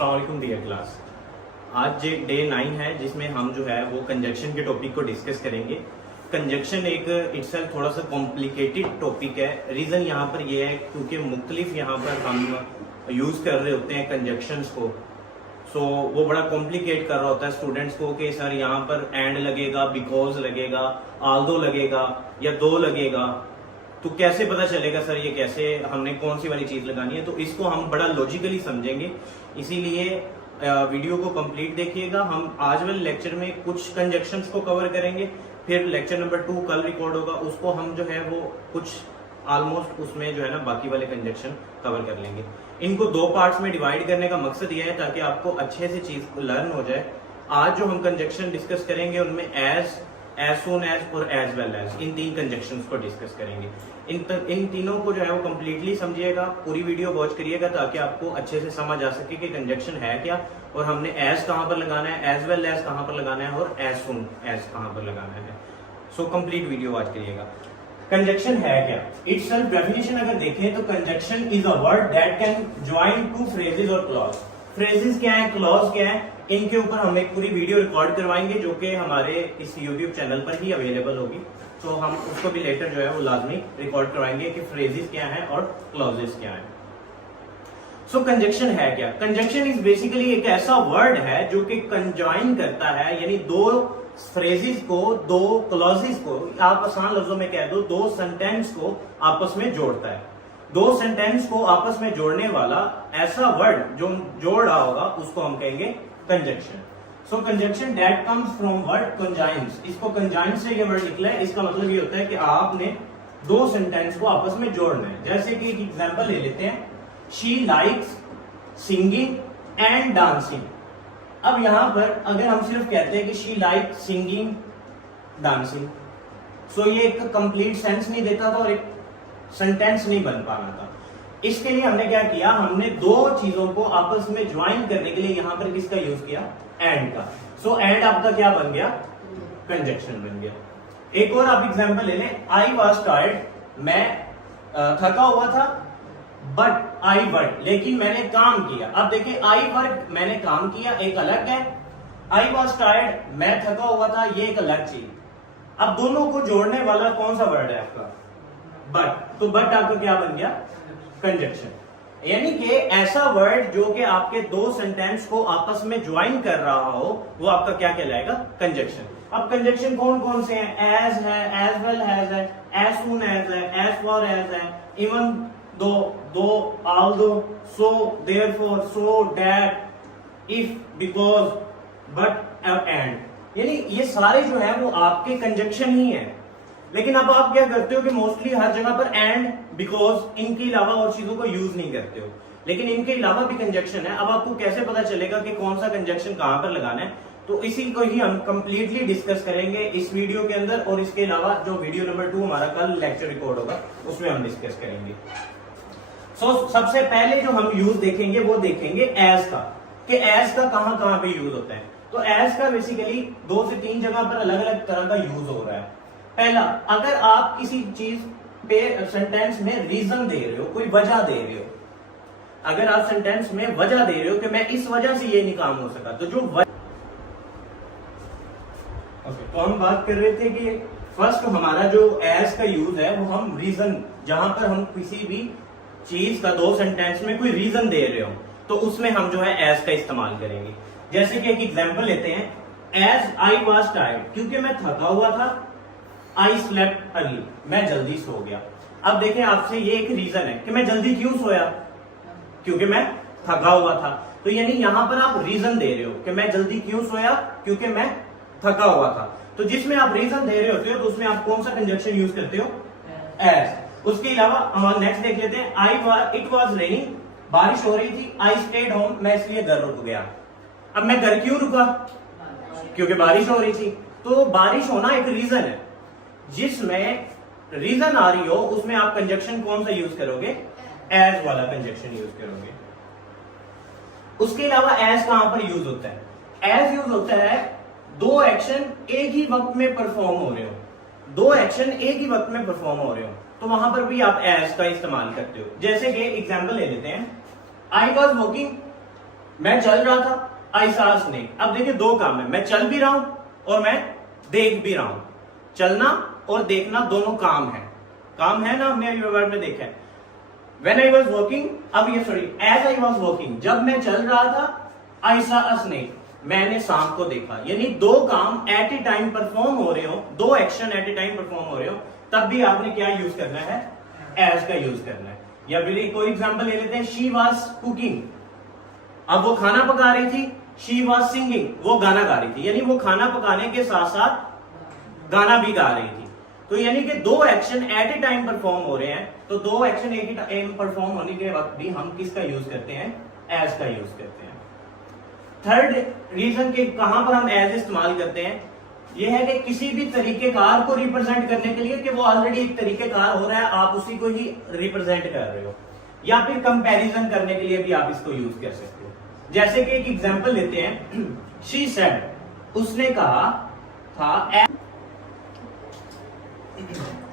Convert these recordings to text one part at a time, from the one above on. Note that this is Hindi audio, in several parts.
अस्सलाम वालेकुम डियर क्लास। आज डे 9 है जिसमें हम जो है वो कंजक्शन के टॉपिक को डिस्कस करेंगे। कंजक्शन एक इटसेल्फ थोड़ा सा कॉम्प्लिकेटेड टॉपिक है। रीजन यहाँ पर ये है क्योंकि मुख्तलिफ यहाँ पर हम यूज कर रहे होते हैं कंजक्शंस को। सो वो बड़ा कॉम्प्लिकेट कर रहा होता है स्टूडेंट्स को कि सर यहाँ पर एंड लगेगा, बिकॉज लगेगा, आल्दो लगेगा या दो लगेगा, तो कैसे पता चलेगा सर ये कैसे हमने कौन सी वाली चीज लगानी है। तो इसको हम बड़ा लॉजिकली समझेंगे, इसीलिए वीडियो को कंप्लीट देखिएगा। हम आज वाले लेक्चर में कुछ कंजक्शंस को कवर करेंगे, फिर लेक्चर नंबर 2 कल रिकॉर्ड होगा, उसको हम जो है वो कुछ ऑलमोस्ट उसमें जो है ना बाकी वाले कंजक्शन कवर कर लेंगे। इनको 2 पार्ट्स में डिवाइड करने का मकसद यह है ताकि आपको अच्छे से चीज लर्न हो जाए। आज जो हम कंजक्शन डिस्कस करेंगे उनमें एज सून एज और एज वेल एज, इन 3 कंजक्शंस को डिस्कस करेंगे। इन तीनों को जो है वो कंप्लीटली समझिएगा, पूरी वीडियो वॉच करिएगा ताकि आपको अच्छे से समझ आ सके कि कंजक्शन है क्या और हमने एज कहां पर लगाना है, एज वेल एज कहां पर लगाना है और एज सून एज कहां पर लगाना है। सो कंप्लीट वीडियो वॉच करिएगा। कंजक्शन है क्या? इटसेल्फ डेफिनेशन अगर देखें तो conjunction is a word that can join two phrases और क्लॉज। फ्रेजेस क्या है, क्लॉज क्या है, इनके ऊपर हम एक पूरी वीडियो रिकॉर्ड करवाएंगे जो कि हमारे इस यूट्यूब चैनल पर ही अवेलेबल होगी। तो हम उसको भी लेटर जो है वो लाजमी रिकॉर्ड करवाएंगे कि फ्रेजेस क्या है और क्लॉजेस क्या है। सो कंजक्शन है क्या? कंजक्शन इज बेसिकली एक ऐसा वर्ड है जो कि कंजॉइन करता है, यानी 2 फ्रेजेस को, 2 क्लॉजेस को, आप आसान लफ्जों में कह दो 2 सेंटेंस को आपस में जोड़ता है। 2 सेंटेंस को आपस में जोड़ने वाला ऐसा वर्ड जो जोड़ रहा होगा उसको हम कहेंगे conjunction. So conjunction that comes from word conjoins. इसको कंजाइंस से ये वर्ड निकला है। इसका मतलब ये होता है कि आपने 2 सेंटेंस को आपस में जोड़ना है। जैसे कि एक एग्जांपल ले लेते हैं, she likes singing and dancing. अब यहां पर अगर हम सिर्फ कहते हैं कि शी लाइक सिंगिंग डांसिंग, सो ये एक कंप्लीट सेंस नहीं देता था और एक सेंटेंस नहीं बन पाना था। इसके लिए हमने क्या किया, हमने 2 चीजों को आपस में ज्वाइन करने के लिए यहां पर किसका यूज किया, एंड का। सो एंड आपका क्या बन गया, कंजक्शन बन गया। एक और आप एग्जांपल ले लें, आई वॉज टायर्ड, मैं थका हुआ था, बट आई वर्क, लेकिन मैंने काम किया। अब देखिए आई वर्क मैंने काम किया एक अलग है, आई वॉज टायर्ड मैं थका हुआ था ये एक अलग चीज। अब दोनों को जोड़ने वाला कौन सा वर्ड है आपका, बट। तो बट आपका क्या बन गया, कंजक्शन। यानी कि ऐसा वर्ड जो कि आपके 2 सेंटेंस को आपस में ज्वाइन कर रहा हो वो आपका क्या कहलाएगा, कंजक्शन। अब कंजक्शन कौन कौन से हैं, एज है, एज वेल एज है, एज सून एज है, एज फॉर एज है, even though, although, so, therefore, so, that, if, because, but, and. यानी ये सारे जो है वो आपके कंजक्शन ही है। लेकिन अब आप क्या करते हो कि मोस्टली हर जगह पर एंड, बिकॉज, इनके अलावा और चीजों को यूज नहीं करते हो, लेकिन इनके अलावा भी कंजक्शन है। अब आपको कैसे पता चलेगा कि कौन सा कंजक्शन कहां पर लगाना है, तो इसी को ही हम कंप्लीटली डिस्कस करेंगे इस वीडियो के अंदर। और इसके अलावा जो वीडियो नंबर 2 हमारा कल लेक्चर रिकॉर्ड होगा उसमें हम डिस्कस करेंगे। सबसे पहले जो हम यूज देखेंगे वो देखेंगे एज का, कि एज का कहां कहां पे यूज होता है। तो एज का बेसिकली 2 से 3 जगह पर अलग अलग तरह का यूज हो रहा है। पहला, अगर आप किसी चीज पे सेंटेंस में रीजन दे रहे हो, कोई वजह दे रहे हो, अगर आप सेंटेंस में वजह दे रहे हो कि मैं इस वजह से ये नहीं काम हो सका, तो जो तो हम बात कर रहे थे कि फर्स्ट हमारा जो एज का यूज है वो हम रीजन, जहां पर हम किसी भी चीज का 2 सेंटेंस में कोई रीजन दे रहे हो तो उसमें हम जो है एज का इस्तेमाल करेंगे। जैसे कि एक एग्जांपल लेते हैं, एज आई वॉज टायर्ड, क्योंकि मैं थका हुआ था, आई स्लेप्ट अर्ली, मैं जल्दी सो गया। अब देखें आपसे ये एक रीजन है कि मैं जल्दी क्यों सोया, क्योंकि मैं थका हुआ था। तो यानी यहां पर आप रीजन दे रहे हो कि मैं जल्दी क्यों सोया, क्योंकि मैं थका हुआ था। तो जिसमें आप रीजन दे रहे होते हो तो उसमें आप कौन सा कंजक्शन यूज करते हो, एज। उसके अलावा हम नेक्स्ट देख लेते हैं, इट वॉज रेनिंग, बारिश हो रही थी, आई स्टेड होम, मैं इसलिए घर रुक गया। अब मैं घर क्यों रुका, क्योंकि बारिश हो रही थी। तो बारिश होना एक रीजन है, जिसमें रीजन आ रही हो उसमें आप कंजक्शन कौन सा यूज करोगे, एज वाला कंजक्शन यूज करोगे। उसके अलावा एज कहां पर यूज होता है, एज यूज होता है 2 एक्शन एक ही वक्त में परफॉर्म हो रहे हो, 2 एक्शन एक ही वक्त में परफॉर्म हो रहे हो, तो वहां पर भी आप एज का इस्तेमाल करते हो। जैसे कि एग्जांपल ले लेते हैं, आई वॉज वॉकिंग मैं चल रहा था, आई सॉ अ स्नेक। अब देखिए दो काम है, मैं चल भी रहा हूं और मैं देख भी रहा हूं। चलना और देखना दोनों काम है ना, हमने अभी वर्ड में देखा है। When I was walking, अब ये sorry, as I was walking, जब मैं चल रहा था, I saw a snake, मैंने सांप को देखा। यानी दो काम एट ए टाइम परफॉर्म हो रहे हो, दो action at A time perform हो रहे हो, तब भी आपने क्या यूज करना है, एज का यूज करना है। या फिर कोई एग्जांपल ले लेते हैं, शी वॉज कुकिंग, अब वो खाना पका रही थी। शी वॉज सिंगिंग, वो गाना गा रही थी। यानी वो खाना पकाने के साथ साथ गाना भी गा रही थी। तो यानी कि दो action at A time perform हो रहे हैं, तो दो एक्शन एक ही टाइम परफॉर्म होने के वक्त भी हम किसका यूज करते हैं, एज का यूज करते हैं। थर्ड रीजन के कहां पर हम एज इस्तेमाल करते हैं, यह है कि किसी भी तरीकेकार को रिप्रेजेंट करने के लिए कि वो ऑलरेडी एक तरीकेकार हो रहा है, आप उसी को ही रिप्रेजेंट कर रहे हो, या फिर कंपैरिजन करने के लिए भी आप इसको यूज कर सकते हो। जैसे कि एक एग्जांपल लेते हैं, शी सेड, उसने कहा था।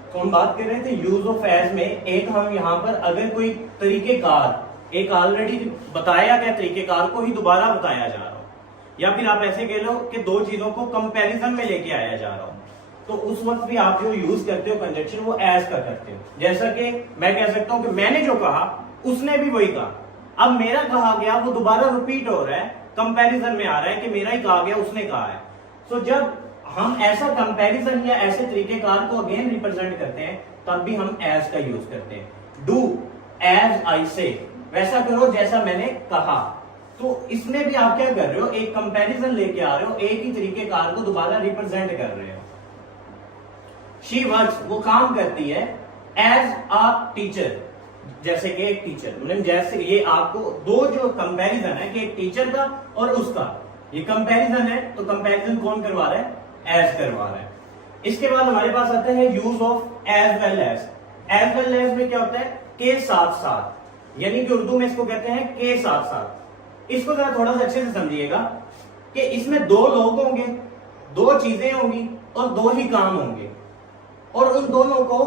तो हम बात कर रहे थे यूज ऑफ एज में, एक हम यहां पर अगर कोई तरीकेकार, एक ऑलरेडी बताया गया तरीकेकार को ही दोबारा बताया जा रहा हो, या फिर आप ऐसे कह लो कि दो चीजों को कंपैरिजन में लेके आया जा रहा हो, तो उस वक्त भी आप जो यूज करते हो कंजक्शन, वो एज का करते हो। जैसा कि मैं कह सकता हूं कि मैंने जो कहा उसने भी वही कहा, अब मेरा कहा गया वो दोबारा रिपीट हो रहा है, कंपैरिजन में आ रहा है कि मेरा ही कहा गया उसने कहा है। सो जब हम ऐसा कंपैरिजन या ऐसे तरीकेकार को अगेन रिप्रेजेंट करते हैं, तब भी हम एज का यूज करते हैं। डू एज आई से, वैसा करो जैसा मैंने कहा। तो इसमें भी आप क्या कर रहे हो, एक कंपैरिजन लेके आ रहे हो, एक ही तरीकेकार को दोबारा रिप्रेजेंट कर रहे हो। शी वर्क्स, वो काम करती है, एज अ टीचर, जैसे कि एक टीचर, मतलब जैसे ये आपको दो जो कंपैरिजन है कि एक टीचर का और उसका, ये कंपैरिजन है, तो कंपैरिजन कौन करवा रहा है, एज करवा रहा है। इसके बाद हमारे पास आता है use of as well as. As well as में क्या होता है, के साथ साथ, यानी कि उर्दू में इसको कहते हैं के साथ साथ। इसको जरा थोड़ा सा अच्छे से समझिएगा कि इसमें दो लोग होंगे, दो चीजें होंगी और दो ही काम होंगे, और उन दोनों को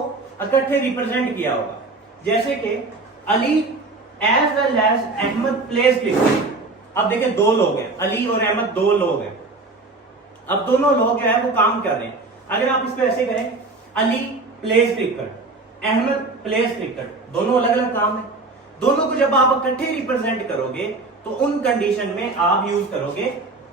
इकट्ठे रिप्रेजेंट किया होगा। जैसे कि Ali as well as Ahmad plays cricket. अब देखिए दो लोग हैं, अली और अहमद दो लोग हैं, अब दोनों लोग जो है वो काम कर रहे हैं। अगर आप इसको ऐसे करें, Ali plays cricket, Ahmad plays cricket, दोनों अलग अलग काम है। दोनों को जब आप इकट्ठे रिप्रेजेंट करोगे तो उन कंडीशन में आप यूज करोगे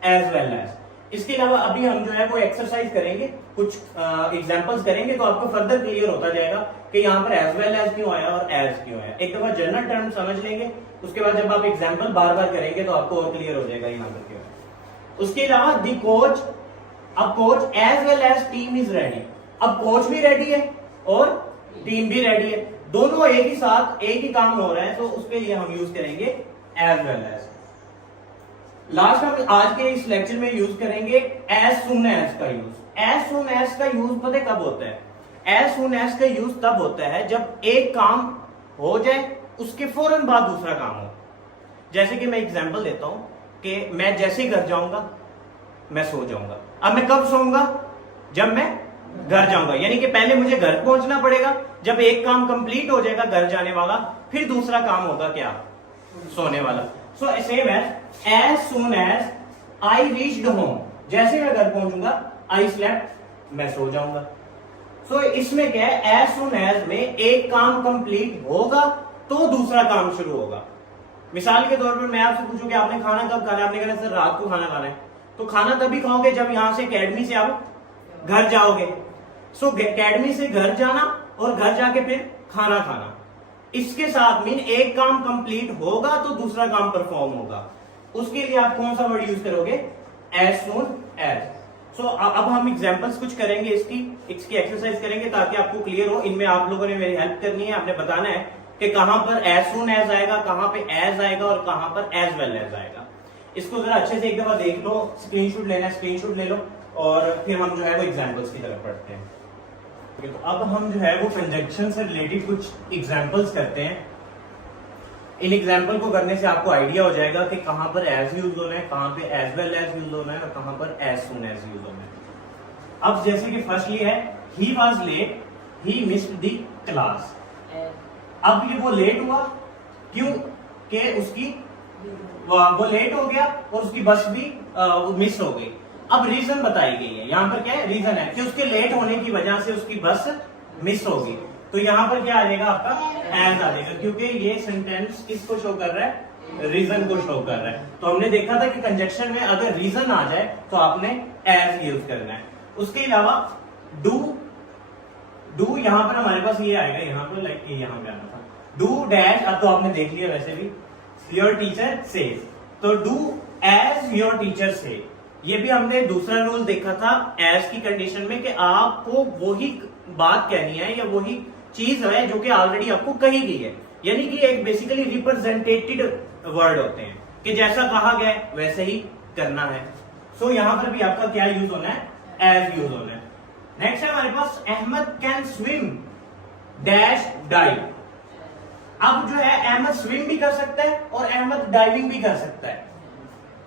एज वेल एज। इसके अलावा अभी हम जो है वो एक्सरसाइज करेंगे, कुछ एग्जांपल्स करेंगे, तो आपको फर्दर क्लियर होता जाएगा कि यहाँ पर एज वेल एज क्यों आया और एज क्यों आया। एक दफा जनरल टर्म समझ लेंगे, उसके बाद जब आप एग्जाम्पल बार बार करेंगे तो आपको और क्लियर हो जाएगा यहाँ पर क्यों। उसके अलावा दी कोच, अब coach as well as team is ready. अब कोच भी रेडी है और टीम भी रेडी है, दोनों एक ही साथ एक ही काम हो रहा है, तो उसके लिए हम यूज करेंगे एज वेल एज। लास्ट हम आज के इस लेक्चर में यूज करेंगे एज सुन एज का यूज। एज सुन एज का यूज पता कब होता है, एज सुन एज का यूज तब होता है जब एक काम हो जाए उसके फौरन बाद दूसरा काम हो। जैसे कि मैं एग्जांपल देता हूं कि मैं जैसे ही घर जाऊंगा मैं सो जाऊंगा। अब मैं कब सोऊंगा, जब मैं घर जाऊंगा, यानी कि पहले मुझे घर पहुंचना पड़ेगा, जब एक काम कंप्लीट हो जाएगा घर जाने वाला, फिर दूसरा काम होगा क्या, सोने वाला। So same as soon as I reached home, जैसे मैं घर पहुंचूंगा, आई स्लेप्ट, मैं सो जाऊंगा। सो इसमें क्या है, एज सून एज में एक काम कंप्लीट होगा तो दूसरा काम शुरू होगा। मिसाल के तौर पर मैं आपसे पूछूं कि आपने खाना कब खाना है, आपने कहना सर रात को खाना खाना है, तो खाना तभी खाओगे जब यहां से एकेडमी से आप घर जाओगे। सो एकेडमी से घर जाना और घर जाके फिर खाना खाना, इसके साथ मीन एक काम कंप्लीट होगा तो दूसरा काम परफॉर्म होगा। उसके लिए आप कौन सा वर्ड यूज करोगे, एज सून एज। सो अब हम एग्जांपल्स कुछ करेंगे, इसकी एक्सरसाइज करेंगे ताकि आपको क्लियर हो। इनमें आप लोगों ने मेरी हेल्प करनी है, आपने बताना है कि कहां पर एज सून एज आएगा, कहां पे एज आएगा और कहां पर एज वेल एज आएगा। इसको जरा अच्छे से एक दफा देख लो, स्क्रीनशॉट लेना है स्क्रीनशॉट ले लो, और फिर हम जो है वो एग्जांपल्स की तरफ पढ़ते हैं। तो अब हम जो है वो कंजंक्शन से रिलेटेड कुछ एग्जांपल्स करते हैं। इन एग्जांपल को करने से आपको आइडिया हो जाएगा कि कहां पर एज यूज होना है, कहां पे एज वेल एज यूज होना है और कहां पर एज सून एज यूज होना है। अब जैसे कि फर्स्टली है, he was late, he missed the class. अब ये वो लेट हुआ क्यों, कि उसकी वो लेट हो गया और उसकी बस भी मिस हो गई। अब रीजन बताई गई है, यहाँ पर क्या है, रीजन है कि उसके लेट होने की वजह से उसकी बस मिस हो गई। तो यहाँ पर क्या आ जाएगा, आपका एज आ जाएगा, क्योंकि ये सेंटेंस किसको शो कर रहा है, रीजन को शो कर रहा है। तो हमने देखा था कि कंजक्शन में अगर रीजन आ जाए तो आपने एज यूज करना है। उसके अलावा डू यहाँ पर हमारे पास ये आएगा, यहाँ पर लाइक यहाँ पे आना था, डू डैश, अब तो आपने देख लिया वैसे भी, योर टीचर सेज, तो डू एज योर टीचर से। ये भी हमने दूसरा रूल देखा था एज की कंडीशन में कि आपको वही बात कहनी है या वही चीज है जो कि ऑलरेडी आपको कही गई है, यानी कि एक बेसिकली रिप्रेजेंटेटेड वर्ड होते हैं कि जैसा कहा गया है वैसे ही करना है। सो यहां पर भी आपका क्या यूज होना है, एज यूज होना है। नेक्स्ट है हमारे पास Ahmed can swim dash dive. अब जो है अहमद स्विम भी कर सकता है और अहमद डाइविंग भी कर सकता है।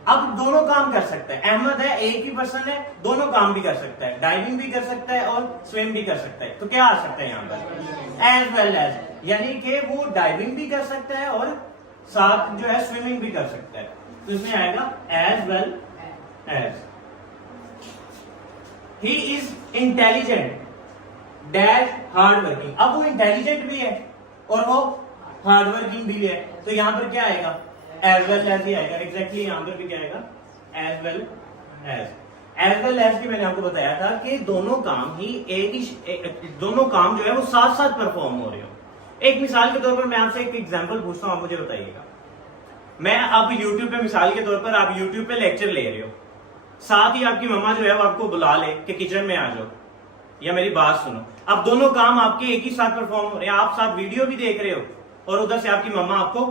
अब दोनों काम कर सकता है, अहमद है एक ही पर्सन है, दोनों काम भी कर सकता है, डाइविंग भी कर सकता है और स्विम भी कर सकता है। तो क्या आ सकता है यहाँ पर, एज वेल एज, यानी कि वो डाइविंग भी कर सकता है और साथ जो है स्विमिंग भी कर सकता है। तो इसमें आएगा as well as. He is intelligent dash hard working. अब वो इंटेलिजेंट भी है और वो हार्ड वर्किंग भी है, तो यहां पर क्या आएगा, एज वेल एज ही आएगा। एग्जैक्टली यहां पर भी क्या आएगा, as well as. As well as की मैंने आपको बताया था कि दोनों काम ही दोनों काम जो है वो साथ साथ परफॉर्म हो रहे हो। एक मिसाल के तौर पर मैं आपसे एक एग्जांपल पूछता हूं, आप मुझे बताइएगा। मैं अब YouTube पे मिसाल के तौर पर आप YouTube पे लेक्चर ले रहे हो, साथ ही आपकी मम्मा जो है वो आपको बुला ले कि किचन में आ जाओ या मेरी बात सुनो। अब दोनों काम आपके एक ही साथ परफॉर्म हो रहे हैं, आप साथ वीडियो भी देख रहे हो और उधर से आपकी मम्मा आपको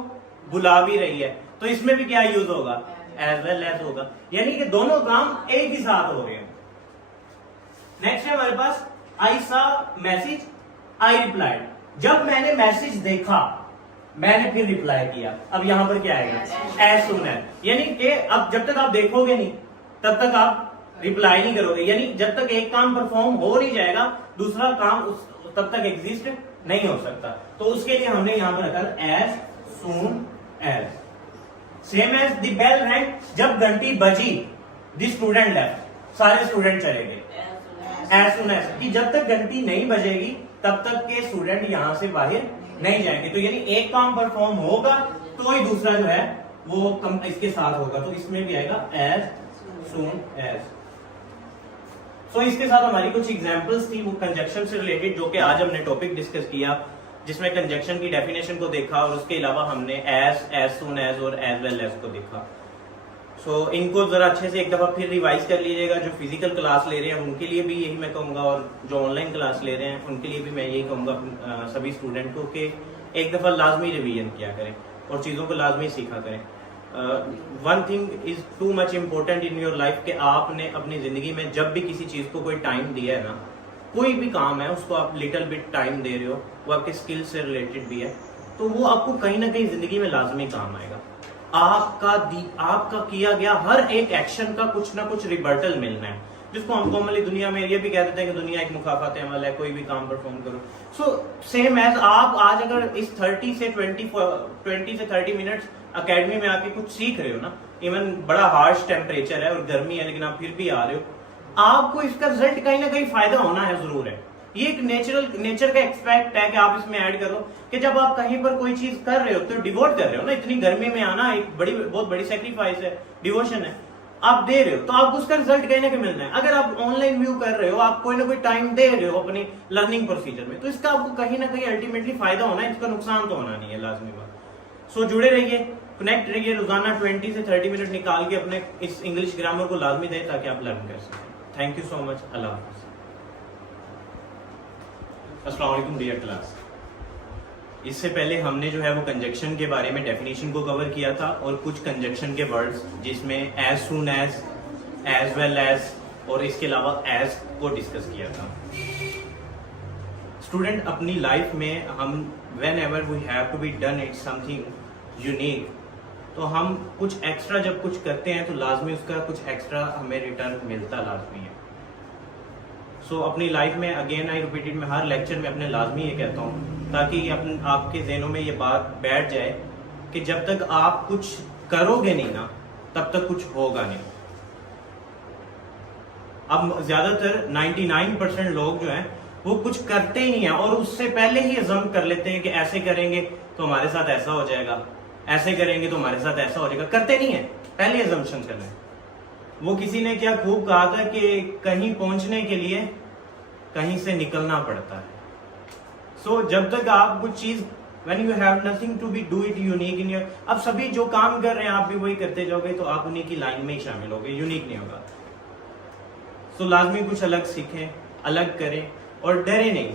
बुला भी रही है, तो इसमें भी क्या यूज होगा, एज वेल एज होगा, यानी कि दोनों काम एक ही साथ हो रहे हैं। नेक्स्ट है हमारे पास आई सा मैसेज आई रिप्लाइड। जब मैंने मैसेज देखा मैंने फिर रिप्लाई किया। अब यहां पर क्या आएगा, एज सून एज, यानी कि अब जब तक आप देखोगे नहीं तब तक आप रिप्लाई नहीं करोगे, यानी जब तक एक काम परफॉर्म हो नहीं जाएगा दूसरा काम तब तक एग्जिस्ट नहीं हो सकता। तो उसके लिए हमने यहां पर रखा as soon as. Same as the bell rang, जब घंटी बजी द स्टूडेंट लेफ्ट, सारे स्टूडेंट चले गए। एज सून एज कि जब तक घंटी नहीं बजेगी तब तक के स्टूडेंट यहां से बाहर नहीं जाएंगे। तो यानी एक काम परफॉर्म होगा तो ही दूसरा जो है वो इसके साथ होगा, तो इसमें भी आएगा एज सून एज। सो इसके साथ हमारी कुछ एग्जांपल्स थी वो कंजक्शन से रिलेटेड, जो कि आज हमने टॉपिक डिस्कस किया, जिसमें कंजक्शन की डेफिनेशन को देखा और उसके अलावा हमने एज सून एज और एज वेल एज को देखा। सो इनको जरा अच्छे से एक दफा फिर रिवाइज कर लीजिएगा। जो फिजिकल क्लास ले रहे हैं उनके लिए भी यही मैं कहूंगा, और जो ऑनलाइन क्लास ले रहे हैं उनके लिए भी मैं यही कहूंगा सभी स्टूडेंट को कि एक दफा लाजमी रिवीजन किया करें और चीजों को लाजमी सीखा करें। One thing is too much important in your life कि आपने अपनी जिंदगी में जब भी किसी चीज को कोई टाइम दिया है ना, कोई भी काम है उसको आप लिटिल बिट टाइम दे रहे हो, वो आपके स्किल से रिलेटेड भी है, तो वो आपको कहीं ना कहीं जिंदगी में लाजमी काम आएगा। आपका किया गया हर एक एक्शन का कुछ ना कुछ रिबर्टल मिलना है, जिसको हम कॉमनली दुनिया में ये भी कह देते हैं कि दुनिया एक मुकाफात अमल है, कोई भी काम परफॉर्म करो। सो सेम एज आप आज अगर इस 30 से 30 मिनट्स अकेडमी में आके कुछ सीख रहे हो ना, इवन बड़ा हार्श टेम्परेचर है और गर्मी है लेकिन आप फिर भी आ रहे हो, आपको इसका रिजल्ट कहीं ना कहीं फायदा होना है जरूर है। ये एक नेचर का एक्सपेक्ट है कि आप इसमें ऐड करो कि जब आप कहीं पर कोई चीज कर रहे हो तो डिवोट कर रहे हो ना, इतनी गर्मी में आना एक बहुत बड़ी सेक्रीफाइस है, डिवोशन है, आप दे रहे हो तो आपको उसका रिजल्ट कहीं ना कहीं मिलना है। अगर आप ऑनलाइन व्यू कर रहे हो, आप कोई ना कोई टाइम दे रहे हो अपनी लर्निंग प्रोसीजर में, तो इसका आपको कहीं ना कहीं अल्टीमेटली फायदा होना है, इसका नुकसान तो होना नहीं है लाजमी बात। सो जुड़े रहिए, कनेक्ट रहिए, रोजाना 20 से 30 मिनट निकाल के अपने इस इंग्लिश ग्रामर को लाजमी दें ताकि आप लर्न कर सकें। थैंक यू सो मच, अल्लाह हाफिज़। अस्सलाम वालेकुम डियर क्लास। इससे पहले हमने जो है वो कंजक्शन के बारे में डेफिनेशन को कवर किया था और कुछ कंजक्शन के वर्ड्स जिसमें as soon as well as और इसके अलावा एज को डिस्कस किया था। स्टूडेंट अपनी लाइफ में हम whenever we have to be done it something unique, तो हम कुछ एक्स्ट्रा जब कुछ करते हैं तो लाजमी उसका कुछ एक्स्ट्रा हमें रिटर्न मिलता लाजमी है। सो अपनी लाइफ में अगेन आई रिपीटेड, मैं हर लेक्चर में अपने लाजमी ये कहता हूँ ताकि आपके जहनों में ये बात बैठ जाए कि जब तक आप कुछ करोगे नहीं ना तब तक कुछ होगा नहीं। अब ज्यादातर 99% लोग जो हैं वो कुछ करते ही नहीं है और उससे पहले ही अज़म कर लेते हैं कि ऐसे करेंगे तो हमारे साथ ऐसा हो जाएगा, ऐसे करेंगे तो हमारे साथ ऐसा हो जाएगा। करते नहीं है, पहले अजम्पशन कर रहे हैं। वो किसी ने क्या खूब कहा था कि कहीं पहुंचने के लिए कहीं से निकलना पड़ता है। सो जब तक आप कुछ चीज when you have nothing to be do it unique in your, अब सभी जो काम कर रहे हैं आप भी वही करते जाओगे तो आप उन्हीं की लाइन में ही शामिल होगे, यूनिक नहीं होगा। सो लाजमी कुछ अलग सीखें, अलग करें और डरे नहीं।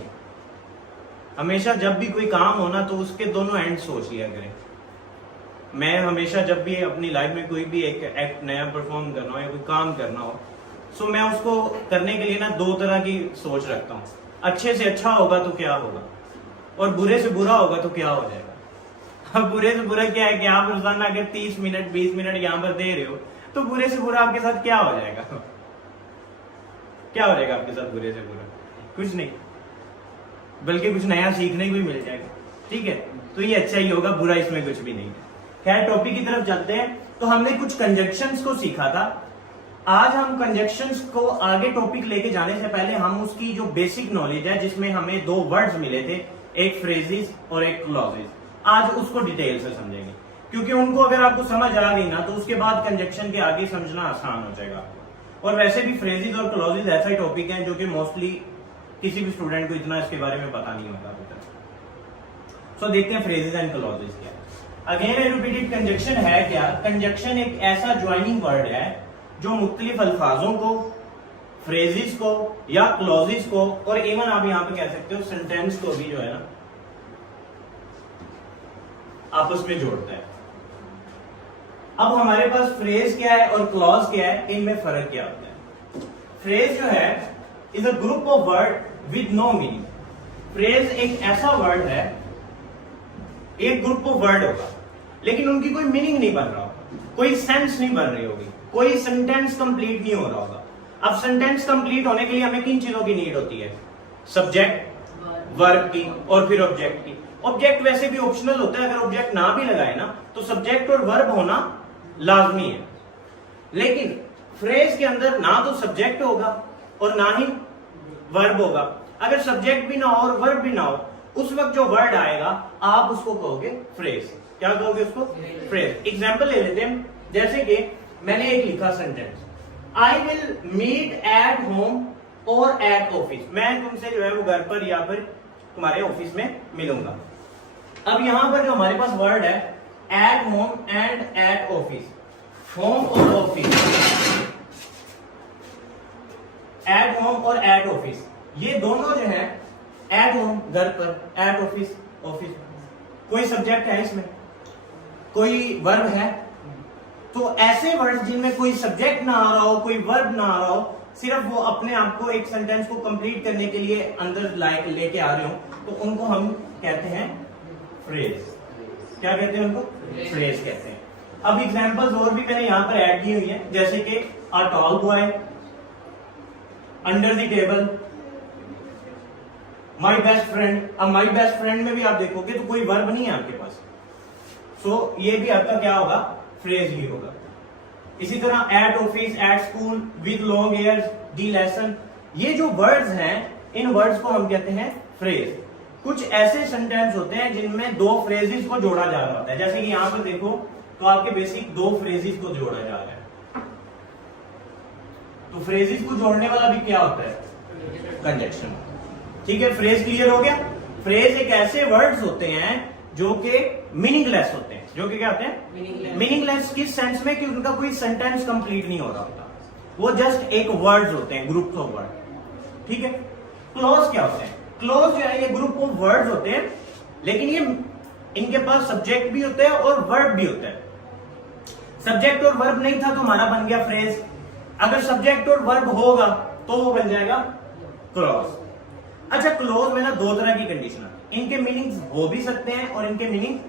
हमेशा जब भी कोई काम हो ना तो उसके दोनों एंड सोच लिया करें। मैं हमेशा जब भी अपनी लाइफ में कोई भी एक एक्ट नया परफॉर्म करना हो या कोई काम करना हो, सो मैं उसको करने के लिए ना दो तरह की सोच रखता हूँ। अच्छे से अच्छा होगा तो क्या होगा और बुरे से बुरा होगा तो क्या हो जाएगा। अब बुरे से बुरा क्या है कि आप रोजाना अगर 30 मिनट 20 मिनट यहाँ पर दे रहे हो तो बुरे से बुरा आपके साथ क्या हो जाएगा। क्या हो जाएगा आपके साथ बुरे से बुरा? कुछ नहीं, बल्कि कुछ नया सीखने को भी मिल जाएगा। ठीक है, तो ये अच्छा ही होगा, बुरा इसमें कुछ भी नहीं है। खैर टॉपिक की तरफ चलते हैं। तो हमने कुछ कंजक्शंस को सीखा था। आज हम कंजक्शंस को आगे टॉपिक लेके जाने से पहले हम उसकी जो बेसिक नॉलेज है, जिसमें हमें 2 वर्ड्स मिले थे, एक फ्रेजेस और एक क्लॉजेस, आज उसको डिटेल से समझेंगे। क्योंकि उनको अगर आपको समझ आ गई ना तो उसके बाद कंजक्शन के आगे समझना आसान हो जाएगा। और वैसे भी फ्रेजेस और क्लॉजेस ऐसा टॉपिक है जो कि मोस्टली किसी भी स्टूडेंट को इतना इसके बारे में पता नहीं होता अभी तक। सो देखते हैं फ्रेजेस एंड क्लॉजेस क्या है। अगेन रिपीटेड कंजक्शन है क्या? कंजक्शन एक ऐसा ज्वाइनिंग वर्ड है जो मुख्तलिफ अल्फाजों को, फ्रेजेस को या क्लॉजेस को और इवन आप यहां पे कह सकते हो सेंटेंस को भी जो है ना आपस में जोड़ता है। अब हमारे पास फ्रेज क्या है और क्लॉज क्या है, इनमें फर्क क्या होता है? फ्रेज जो है is a group of word with no meaning. Phrase एक ऐसा वर्ड है, एक ग्रुप ऑफ वर्ड होगा लेकिन उनकी कोई मीनिंग नहीं बन रहा होगा, कोई सेंस नहीं बन रही होगी, कोई सेंटेंस कंप्लीट नहीं हो रहा होगा। अब सेंटेंस कंप्लीट होने के लिए हमें किन चीजों की नीड होती है? सब्जेक्ट, वर्ब की और फिर ऑब्जेक्ट की। ऑब्जेक्ट वैसे भी ऑप्शनल होता है, अगर ऑब्जेक्ट ना भी लगाए ना तो सब्जेक्ट और वर्ब होना लाजमी है। लेकिन फ्रेज के अंदर ना तो सब्जेक्ट होगा और ना ही वर्ब होगा। अगर सब्जेक्ट भी ना हो और वर्ब भी ना हो, उस वक्त जो वर्ड आएगा आप उसको कहोगे फ्रेज। क्या कहोगे उसको? फ्रेज। एग्जाम्पल ले लेते हैं, जैसे कि मैंने एक लिखा sentence, I will meet at home और एट ऑफिस। मैं तुमसे जो है वो घर पर या फिर तुम्हारे ऑफिस में मिलूंगा। अब यहां पर जो हमारे पास वर्ड है at home and at office, home और ऑफिस, एट होम और एट ऑफिस, ये दोनों जो है एट होम घर पर, एट ऑफिस ऑफिस, कोई सब्जेक्ट है इसमें, कोई वर्ब है। तो ऐसे वर्ड जिनमें कोई सब्जेक्ट ना आ रहा हो, कोई वर्ब ना आ रहा हो, सिर्फ वो अपने आप को एक सेंटेंस को कंप्लीट करने के लिए अंदर लेके आ रहे हो, तो उनको हम कहते हैं फ्रेज। क्या कहते हैं उनको? फ्रेज कहते हैं। अब एग्जांपल्स और भी मैंने यहां पर ऐड की हुई है, जैसे कि a tall boy, under the table, my best friend. अब माई बेस्ट फ्रेंड में भी आप देखोगे तो कोई वर्ब नहीं है आपके पास, सो ये भी आपका क्या होगा? फ्रेज ही होगा। इसी तरह at office, at school, with long hairs, the lesson, ये जो वर्ड्स हैं इन वर्ड्स को हम कहते हैं फ्रेज। कुछ ऐसे सेंटेंस होते हैं जिनमें 2 फ्रेजेस को जोड़ा जा रहा होता है, जैसे कि यहां पर देखो तो आपके बेसिक 2 फ्रेजेस को जोड़ा जा रहा है। तो फ्रेजेस को जोड़ने वाला भी क्या होता है? कंजक्शन। ठीक है, फ्रेज क्लियर हो गया। फ्रेज एक ऐसे वर्ड्स होते हैं जो कि मीनिंगलेस होते हैं, जो कि क्या होते हैं? मीनिंगलेस किस सेंस में कि उनका कोई सेंटेंस कंप्लीट नहीं हो रहा होता, वो जस्ट एक वर्ड्स होते हैं, ग्रुप ऑफ वर्ड। ठीक है। क्लॉज क्या होते हैं? क्लॉज जो है ये ग्रुप ऑफ वर्ड्स होते हैं, लेकिन ये इनके पास सब्जेक्ट भी होता है और वर्ब भी होता है। सब्जेक्ट और वर्ब नहीं था तो हमारा बन गया फ्रेज। अगर सब्जेक्ट और वर्ब होगा तो वो बन जाएगा क्लॉज। अच्छा, क्लॉज में ना 2 तरह की कंडीशन है, इनके मीनिंग्स हो भी सकते हैं और इनके मीनिंग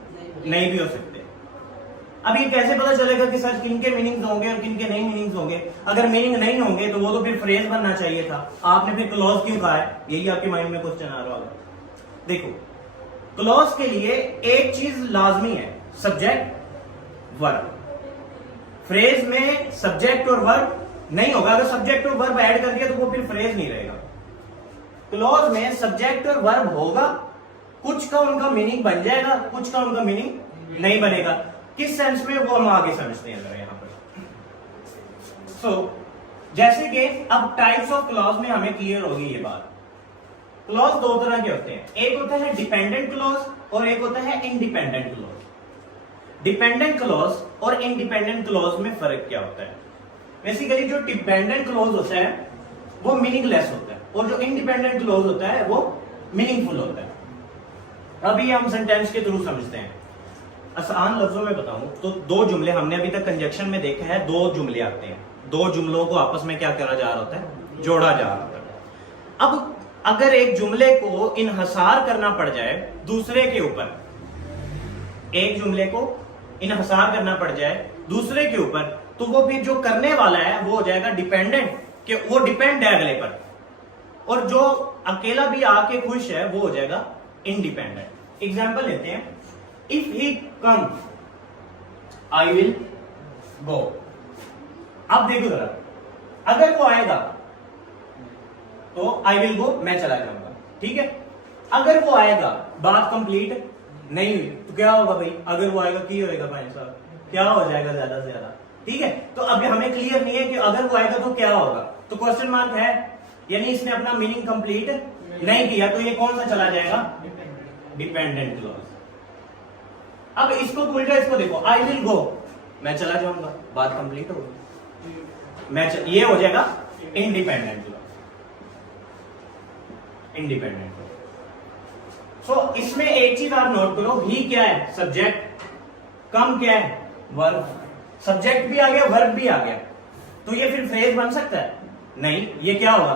नहीं भी हो सकते। अब ये कैसे पता चलेगा कि सर किनके मीनिंग्स होंगे और किनके नहीं मीनिंग्स होंगे? अगर मीनिंग नहीं होंगे तो वो तो फिर फ्रेज बनना चाहिए था, आपने फिर क्लॉज क्यों कहा है? यही आपके माइंड में क्वेश्चन आ रहा होगा। देखो, क्लॉज के लिए एक चीज लाजमी है, सब्जेक्ट वर्ब। फ्रेज में सब्जेक्ट और वर्ब नहीं होगा। अगर सब्जेक्ट और वर्ब ऐड कर दिया तो वो फिर फ्रेज नहीं रहेगा। क्लॉज में सब्जेक्ट और वर्ब होगा, कुछ का उनका मीनिंग बन जाएगा, कुछ का उनका मीनिंग नहीं बनेगा। किस सेंस में, वो हम आगे समझते हैं जरा यहां पर। जैसे कि अब टाइप्स ऑफ क्लॉज में हमें क्लियर होगी ये बात। क्लॉज दो तरह के होते हैं, एक होता है डिपेंडेंट क्लॉज और एक होता है इंडिपेंडेंट क्लॉज। डिपेंडेंट क्लॉज और इंडिपेंडेंट क्लॉज में फर्क क्या होता है? बेसिकली जो डिपेंडेंट क्लॉज होता है वो मीनिंगलेस होता है और जो इंडिपेंडेंट क्लॉज होता है वो मीनिंगफुल होता है। अभी हम सेंटेंस के थ्रू समझते हैं। आसान लफ्जों में बताऊं तो दो जुमले हमने अभी तक कंजक्शन में देखा है, दो जुमले आते हैं, दो जुमलों को आपस में क्या करा जा रहा होता है? जोड़ा जा रहा होता है। अब अगर एक जुमले को इन्हसार करना पड़ जाए दूसरे के ऊपर, एक जुमले को इन्हसार करना पड़ जाए दूसरे के ऊपर, तो वो फिर जो करने वाला है वो हो जाएगा डिपेंडेंट, कि वो डिपेंड है अगले पर, और जो अकेला भी आके खुश है वो हो जाएगा इंडिपेंडेंट। एग्जाम्पल लेते हैं, if he come I will go. अब देखो जरा, अगर वो आएगा तो आई विल गो, मैं चला जाऊंगा, ठीक है। अगर वो आएगा, बात कंप्लीट नहीं हुई तो क्या होगा भाई? अगर वो आएगा की होएगा भाई साहब, क्या हो जाएगा ज्यादा से ज्यादा, ठीक है। तो अब हमें क्लियर नहीं है कि अगर वो आएगा तो क्या होगा, तो क्वेश्चन मार्क है, यानी इसने अपना मीनिंग कंप्लीट नहीं किया, तो ये कौन सा चला जाएगा? Dependent clause. अब इसको उल्टा, इसको देखो, आई विल गो, मैं चला जाऊंगा, बात कंप्लीट होगी, ये हो जाएगा independent clause. Independent clause. So इसमें एक चीज आप नोट करो, ही क्या है? सब्जेक्ट, कम क्या है? वर्ब। सब्जेक्ट भी आ गया, वर्ब भी आ गया, तो ये फिर फ्रेज बन सकता है? नहीं, ये क्या होगा?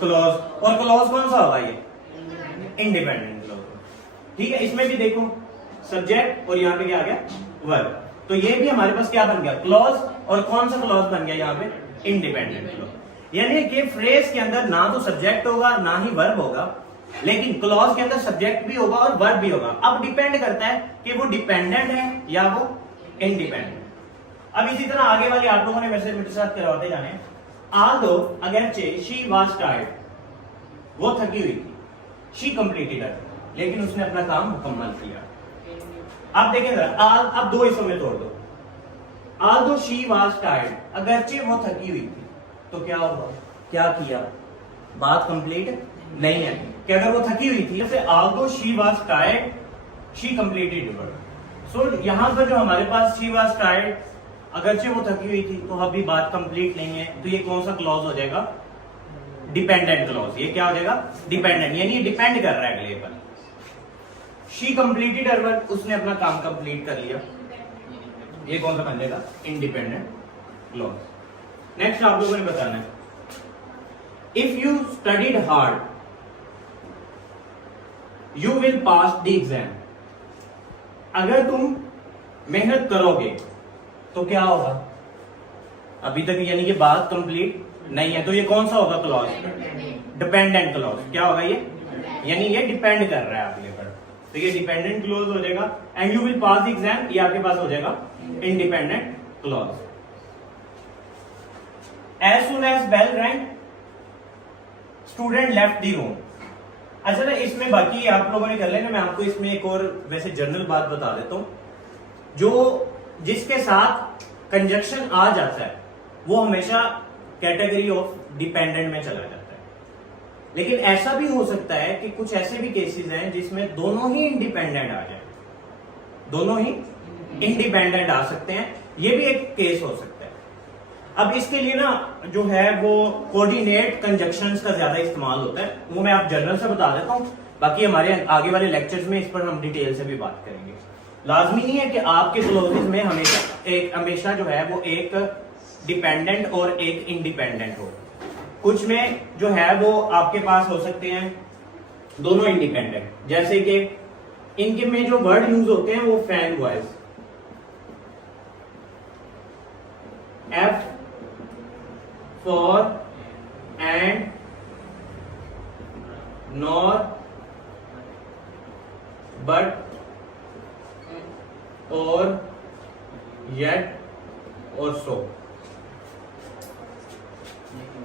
क्लॉज। और क्लॉज कौन सा होगा? ये इंडिपेंडेंट क्लॉज, ठीक है। इसमें भी देखो, सब्जेक्ट और यहां पे क्या आ गया? वर्ब। तो ये भी हमारे पास क्या बन गया? क्लॉज। और कौन सा क्लॉज बन गया यहाँ पे? Independent clause. यानी कि फ्रेज के अंदर ना तो सब्जेक्ट होगा ना ही वर्ब होगा, लेकिन क्लॉज के अंदर सब्जेक्ट भी होगा और वर्ब भी होगा। अब डिपेंड करता है कि वो डिपेंडेंट है या वो इंडिपेंडेंट। अब इसी तरह आगे वाली आप लोगों ने मेरे साथ करवाते जाने। आल्दो अगरचे शी वाज टायर्ड, वो थकी हुई थी, शी कंप्लीटेड इट, लेकिन उसने अपना काम मुकम्मल किया। आप देखें जरा, अब दो हिस्सों में तोड़ दो। आल्दो शी वाज टायर्ड, अगरचे वो थकी हुई थी, तो क्या हुआ? क्या किया? बात कंप्लीट नहीं है कि अगर वो थकी हुई थी, जैसे although she was tired she completed it. So यहां पर जो हमारे पास शी वाज टायर्ड, अगरचे वो थकी हुई थी, तो अभी बात कंप्लीट नहीं है, तो ये कौन सा क्लॉज हो जाएगा? Dependent clause. ये क्या हो जाएगा? डिपेंडेंट, यानी ये डिपेंड कर रहा है अगले पर। शी कंप्लीटेड हर वर्क, उसने अपना काम कंप्लीट कर लिया, ये कौन सा बन जाएगा? Independent clause. नेक्स्ट आप लोगों ने बताना है, if you studied hard you will pass the exam. अगर तुम मेहनत करोगे तो क्या होगा? अभी तक यानी कि बात कंप्लीट नहीं है, तो ये कौन सा होगा क्लॉज? Dependent clause. क्या होगा ये? यानी ये डिपेंड कर रहा है आपके पर, तो ये डिपेंडेंट क्लॉज हो जाएगा। And you will pass the exam, ये आपके पास हो जाएगा independent clause. As soon as bell rang student left the room. अच्छा ना, इसमें बाकी आप लोगों ने कर लेना, मैं आपको इसमें एक और वैसे जनरल बात बता देता हूं। जो जिसके साथ कंजक्शन आ जाता है वो हमेशा कैटेगरी ऑफ डिपेंडेंट में चला जाता है, लेकिन ऐसा भी हो सकता है कि कुछ ऐसे भी केसेस हैं जिसमें दोनों ही इंडिपेंडेंट आ जाए, दोनों ही इंडिपेंडेंट आ सकते हैं, ये भी एक केस हो सकता है। अब इसके लिए ना जो है वो कोऑर्डिनेट कंजक्शंस का ज्यादा इस्तेमाल होता है, वो मैं आप जनरल से बता देता हूं, बाकी हमारे आगे वाले लेक्चर्स में इस पर हम डिटेल से भी बात करेंगे। लाजमी नहीं है कि आपके क्लॉजेस में हमेशा जो है वो एक डिपेंडेंट और एक इंडिपेंडेंट हो। कुछ में जो है वो आपके पास हो सकते हैं दोनों इंडिपेंडेंट, जैसे कि इनके में जो वर्ड यूज होते हैं वो fan voice, F for and, nor, but, और, येट और सो।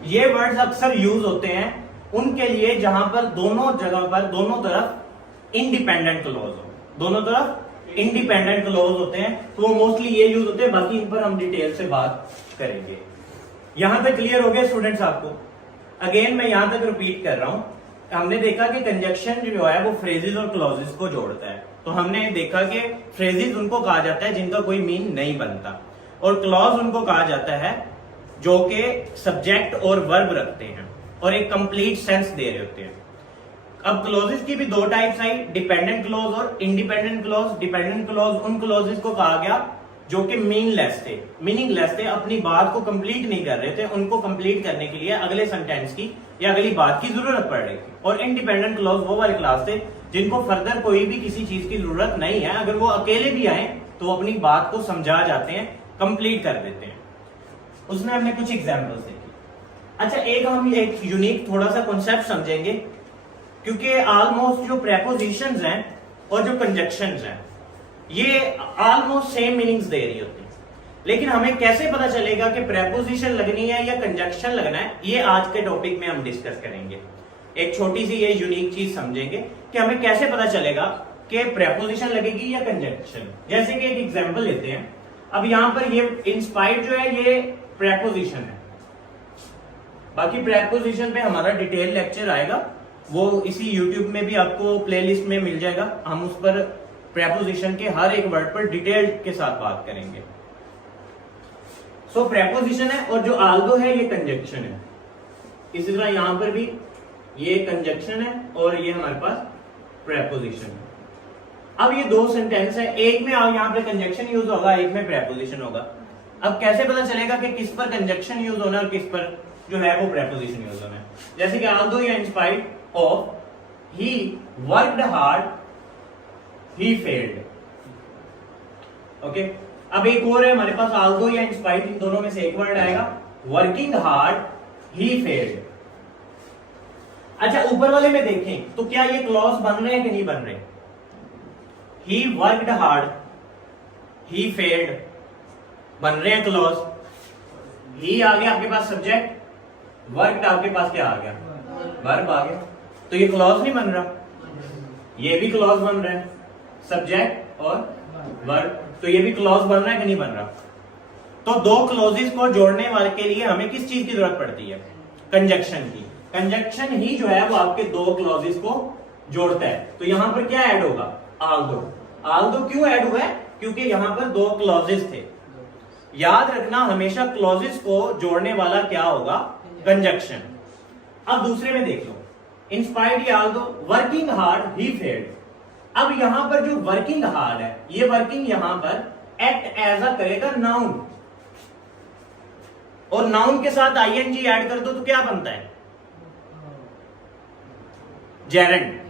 ये वर्ड्स अक्सर यूज होते हैं उनके लिए जहां पर दोनों जगह पर दोनों तरफ इंडिपेंडेंट क्लॉज हो, दोनों तरफ इंडिपेंडेंट क्लॉज होते हैं, तो वो मोस्टली ये यूज होते हैं। बाकी इन पर हम डिटेल से बात करेंगे। यहां तक क्लियर हो गया स्टूडेंट्स आपको? अगेन मैं यहां तक रिपीट कर रहा हूं। हमने देखा कि कंजक्शन जो है वो फ्रेजेस और क्लॉजेस को जोड़ता है। तो हमने देखा कि फ्रेजेस उनको कहा जाता है जिनका कोई मीन नहीं बनता, और क्लॉज उनको कहा जाता है जो कि सब्जेक्ट और वर्ब रखते हैं और एक कंप्लीट सेंस दे रहे होते हैं। अब क्लॉजेस की भी दो टाइप्स आई, डिपेंडेंट क्लॉज और इंडिपेंडेंट क्लॉज। डिपेंडेंट क्लॉज उन क्लॉजेस को कहा गया जो कि मीनलेस थे, मीनिंगलेस थे, अपनी बात को कंप्लीट नहीं कर रहे थे, उनको कंप्लीट करने के लिए अगले सेंटेंस की या अगली बात की जरूरत पड़ रही थी। और इंडिपेंडेंट क्लॉज वो वाले क्लास थे जिनको फर्दर कोई भी किसी चीज की जरूरत नहीं है, अगर वो अकेले भी आए तो वो अपनी बात को समझा जाते हैं, कंप्लीट कर देते हैं। उसमें हमने कुछ एग्जाम्पल्स देखी। अच्छा, हम एक यूनिक थोड़ा सा कॉन्सेप्ट समझेंगे, क्योंकि ऑलमोस्ट जो प्रेपोजिशंस हैं और जो कंजक्शंस हैं ये ऑलमोस्ट सेम मीनिंग्स दे रही होती है, लेकिन हमें कैसे पता चलेगा कि प्रेपोजिशन लगनी है या कंजक्शन लगना है, ये आज के टॉपिक में हम डिस्कस करेंगे। एक छोटी सी ये यूनिक चीज समझेंगे कि हमें कैसे पता चलेगा कि प्रेपोजिशन लगेगी या कंजक्शन। जैसे कि एक एग्जांपल लेते हैं। अब यहां पर ये इंस्पायर्ड जो है ये प्रेपोजिशन है। बाकी प्रेपोजिशन पे हमारा डिटेल लेक्चर आएगा, वो इसी यूट्यूब में भी आपको प्लेलिस्ट में मिल जाएगा। हम उस पर प्रेपोजिशन के हर एक वर्ड पर डिटेल के साथ बात करेंगे। सो प्रेपोजिशन है और जो आल्दो है ये कंजक्शन है। इसी तरह यहां पर भी ये कंजक्शन है और ये हमारे पास प्रेपोजिशन है। अब ये दो सेंटेंस है, एक में यहां पे कंजक्शन यूज होगा, एक में प्रेपोजिशन होगा। अब कैसे पता चलेगा कि किस पर कंजक्शन यूज होना और किस पर जो है वो प्रेपोजिशन यूज होना है? जैसे कि आल्दो या inspired of he worked hard he failed. Okay, अब एक और है हमारे पास आल्दो या इंस्पायर्ड, इन दोनों में से एक वर्ड आएगा, वर्किंग हार्ड ही फेल्ड। अच्छा, ऊपर वाले में देखें तो क्या ये क्लॉज बन रहे हैं कि नहीं बन रहे? He worked hard he failed बन रहे हैं क्लॉज। ही आ गया आपके पास सब्जेक्ट, वर्कड आपके पास क्या आ गया? वर्ब आ गया। तो ये क्लॉज नहीं बन रहा, ये भी क्लॉज बन रहा है, सब्जेक्ट और वर्ब। तो ये भी क्लॉज बन रहा है कि नहीं बन रहा? तो दो क्लॉजेस को जोड़ने वाले के लिए हमें किस चीज की जरूरत पड़ती है? कंजक्शन की। कंजक्शन ही जो है वो आपके दो क्लॉजेस को जोड़ता है। तो यहां पर क्या ऐड होगा? आल्दो। आल्दो क्यों ऐड हुआ है? क्योंकि यहां पर दो क्लॉजेस थे। याद रखना, हमेशा क्लॉजेस को जोड़ने वाला क्या होगा? कंजक्शन। अब दूसरे में देख लो, inspired Aldous, working hard he failed. अब यहां पर जो वर्किंग हार्ड है, ये वर्किंग यहां पर एक्ट एज अ करेगा नाउन, और नाउन के साथ आईएनजी ऐड कर दो तो क्या बनता है? जेरेंड।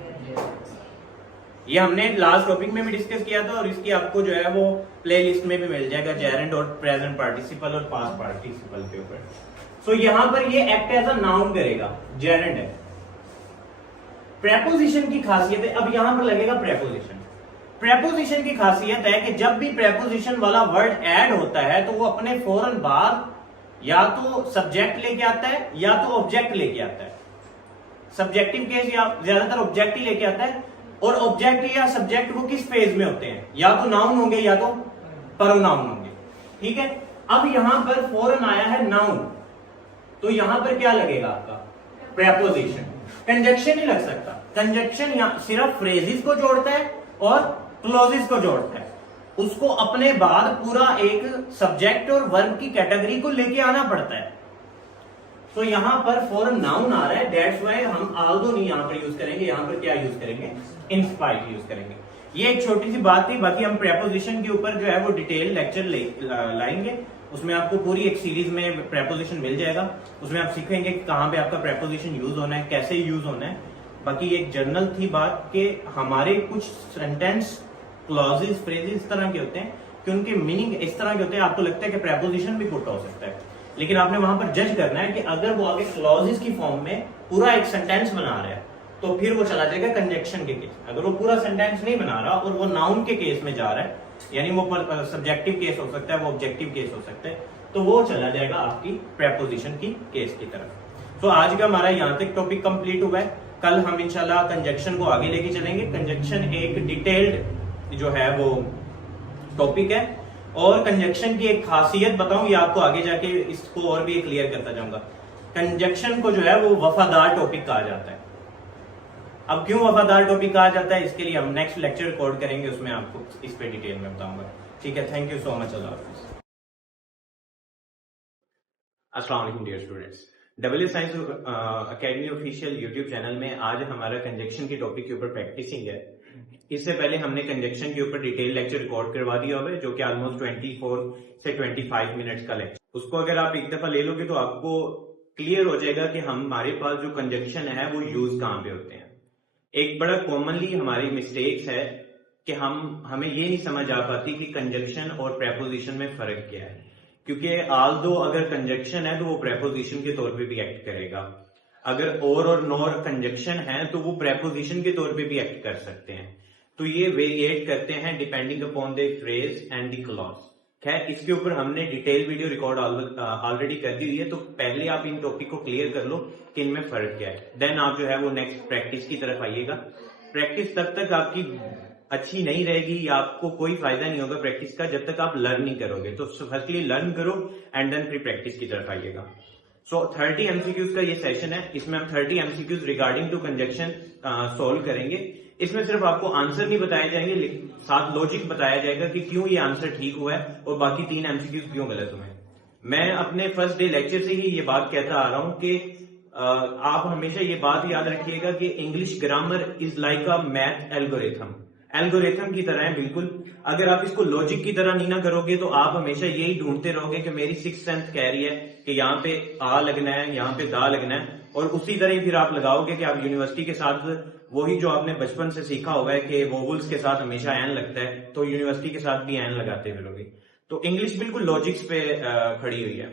ये हमने लास्ट टॉपिक में भी डिस्कस किया था और इसकी आपको जो है वो प्लेलिस्ट में भी मिल जाएगा, जेरेंड और प्रेजेंट पार्टिसिपल और पास्ट पार्टिसिपल के ऊपर। सो यहां पर ये एक्ट एज अ नाउन करेगा, जेरेंड है। प्रेपोजिशन की खासियत है, अब यहां पर लगेगा प्रेपोजिशन। प्रेपोजिशन की खासियत है कि जब भी प्रेपोजिशन वाला वर्ड ऐड होता है तो वो अपने फौरन बाद या तो सब्जेक्ट लेके आता है या तो ऑब्जेक्ट लेके आता है। सब्जेक्टिव केस या ज्यादातर ऑब्जेक्ट ही लेके आता है, और ऑब्जेक्ट या सब्जेक्ट वो किस फेज में होते हैं? या तो नाउन होंगे या तो प्रोनाउन होंगे। ठीक है, अब यहां पर फौरन आया है नाउन, तो यहां पर क्या लगेगा आपका? प्रेपोजिशन। कंजक्शन ही लग सकता। कंजक्शन यहां सिर्फ फ्रेजेस को जोड़ता है और क्लॉजेस को जोड़ता है, उसको अपने बाद पूरा एक सब्जेक्ट और वर्ब की कैटेगरी को लेके आना पड़ता है। तो यहां पर फॉरन नाउन आ रहा है, दैट्स व्हाई हम आल्दो नहीं यहां पर यूज करेंगे, यहां पर क्या यूज करेंगे? इंस्पायर्ड यूज करेंगे। ये एक छोटी सी बात थी, बाकी हम प्रेपोजिशन के ऊपर जो है वो डिटेल लेक्चर लाएंगे। उसमें आपको पूरी एक सीरीज में प्रेपोजिशन मिल जाएगा, उसमें आप सीखेंगे कहां पे आपका प्रेपोजिशन यूज होना है, कैसे यूज होना है। बाकी एक जनरल थी बात कि हमारे कुछ सेंटेंस, क्लॉजेस, फ्रेजेस इस तरह के होते हैं कि उनके मीनिंग इस तरह के होते हैं, आपको लगता है कि प्रेपोजिशन भी पुट हो सकता है, लेकिन आपने वहां पर जज करना है कि अगर वो आगे क्लॉजेस की फॉर्म में पूरा एक सेंटेंस बना रहा है तो फिर वो चला जाएगा कंजक्शन के केस। अगर वो पूरा सेंटेंस नहीं बना रहा और वो नाउन के केस में जा रहा है यानी वो सब्जेक्टिव केस हो सकता है, वो ऑब्जेक्टिव केस हो सकता है, तो वो चला जाएगा आपकी प्रेपोजिशन की केस की तरफ। तो आज का हमारा यहाँ तक टॉपिक कंप्लीट हुआ है। कल हम इंशाल्लाह कंजक्शन को आगे लेके चलेंगे। कंजक्शन एक डिटेल्ड जो है वो टॉपिक है, और कंजक्शन की एक खासियत बताऊं, ये आपको आगे जाके इसको और भी क्लियर करता जाऊंगा। कंजक्शन को जो है वो वफादार टॉपिक कहा जाता है। अब क्यों वफादार टॉपिक कहा जाता है, इसके लिए हम नेक्स्ट लेक्चर रिकॉर्ड करेंगे, उसमें आपको इस पे डिटेल में बताऊंगा। ठीक है, थैंक यू सो मच, अल्लाह हाफिज़। अस्सलाम वालेकुम dear students, double science academy official YouTube channel में आज हमारा कंजक्शन के टॉपिक के ऊपर प्रैक्टिसिंग है। इससे पहले हमने कंजक्शन के ऊपर डिटेल लेक्चर रिकॉर्ड करवा दिया हुआ है, जो कि ऑलमोस्ट 24 से 25 मिनट्स का लेक्चर। उसको अगर आप एक दफा ले लोगे तो आपको क्लियर हो जाएगा कि हमारे पास जो कंजक्शन है वो यूज कहाँ पे होते हैं। एक बड़ा कॉमनली हमारी मिस्टेक्स है कि हमें ये नहीं समझ आ पाती कि कंजक्शन और प्रेपोजिशन में फर्क क्या है, क्योंकि आल्दो अगर कंजक्शन है तो वो प्रेपोजिशन के तौर पे भी एक्ट करेगा, अगर और नॉर कंजक्शन है तो वो प्रेपोजिशन के तौर पे भी एक्ट कर सकते हैं। तो ये वेरिएट करते हैं depending upon the phrase and the clause. खैर, इसके ऊपर हमने डिटेल वीडियो रिकॉर्ड ऑलरेडी कर दी हुई है, तो पहले आप इन टॉपिक को क्लियर कर लो कि इनमें फर्क क्या है, देन आप जो है वो नेक्स्ट प्रैक्टिस की तरफ आइएगा। प्रैक्टिस तब तक आपकी अच्छी नहीं रहेगी या आपको कोई फायदा नहीं होगा प्रैक्टिस का जब तक आप लर्न नहीं करोगे। तो फर्स्टली लर्न करो एंड देन फिर प्रैक्टिस की तरफ आइएगा। सो 30 एमसीक्यूज का ये सेशन है, इसमें हम 30 MCQs regarding to conjunction solve करेंगे। इसमें सिर्फ आपको आंसर नहीं बताए जाएंगे, साथ लॉजिक बताया जाएगा कि क्यों ये आंसर ठीक हुआ है और बाकी 3 एमसीक्यूज क्यों गलत हुए हैं। मैं अपने फर्स्ट डे लेक्चर से ही ये बात कहता आ रहा हूं कि आप हमेशा ये बात याद रखिएगा कि English grammar is like a math algorithm की तरह है बिल्कुल। अगर आप इसको लॉजिक की तरह नहीं ना करोगे तो आप हमेशा यही ढूंढते रहोगे कि मेरी 6th सेंस कह रही है कि यहाँ पे आ लगना है, यहाँ पे दा लगना है, और उसी तरह ही फिर आप लगाओगे कि आप यूनिवर्सिटी के साथ वही जो आपने बचपन से सीखा हुआ है कि वोवल्स के साथ हमेशा एन लगता है, तो यूनिवर्सिटी के साथ भी एन लगाते फिरोगे। तो इंग्लिश बिल्कुल लॉजिक्स पे खड़ी हुई है,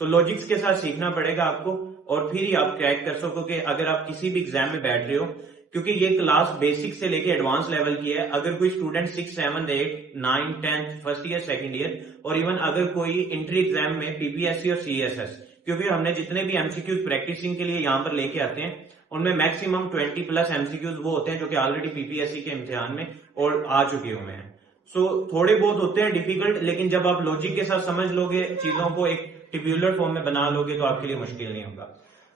तो लॉजिक्स के साथ सीखना पड़ेगा आपको, और फिर ही आप क्रैक कर सकोगे अगर आप किसी भी एग्जाम में बैठ रहे हो। क्योंकि ये क्लास बेसिक से लेके एडवांस लेवल की है। अगर कोई student 6, 7, 8, 9, 10 first year, second year, और इवन अगर कोई इंट्री एग्जाम में पीपीएससी और सीएसएस, क्योंकि हमने जितने भी एमसीक्यूज प्रैक्टिसिंग के लिए यहाँ पर लेके आते हैं उनमें मैक्सिमम 20+ एमसीक्यूज वो होते हैं जो कि ऑलरेडी पीपीएससी के इम्तिहान में और आ चुके हुए हैं। सो थोड़े बहुत होते हैं डिफिकल्ट, लेकिन जब आप लॉजिक के साथ समझ लोगे, चीजों को एक टेब्यूलर फॉर्म में बना लोगे तो आपके लिए मुश्किल नहीं होगा।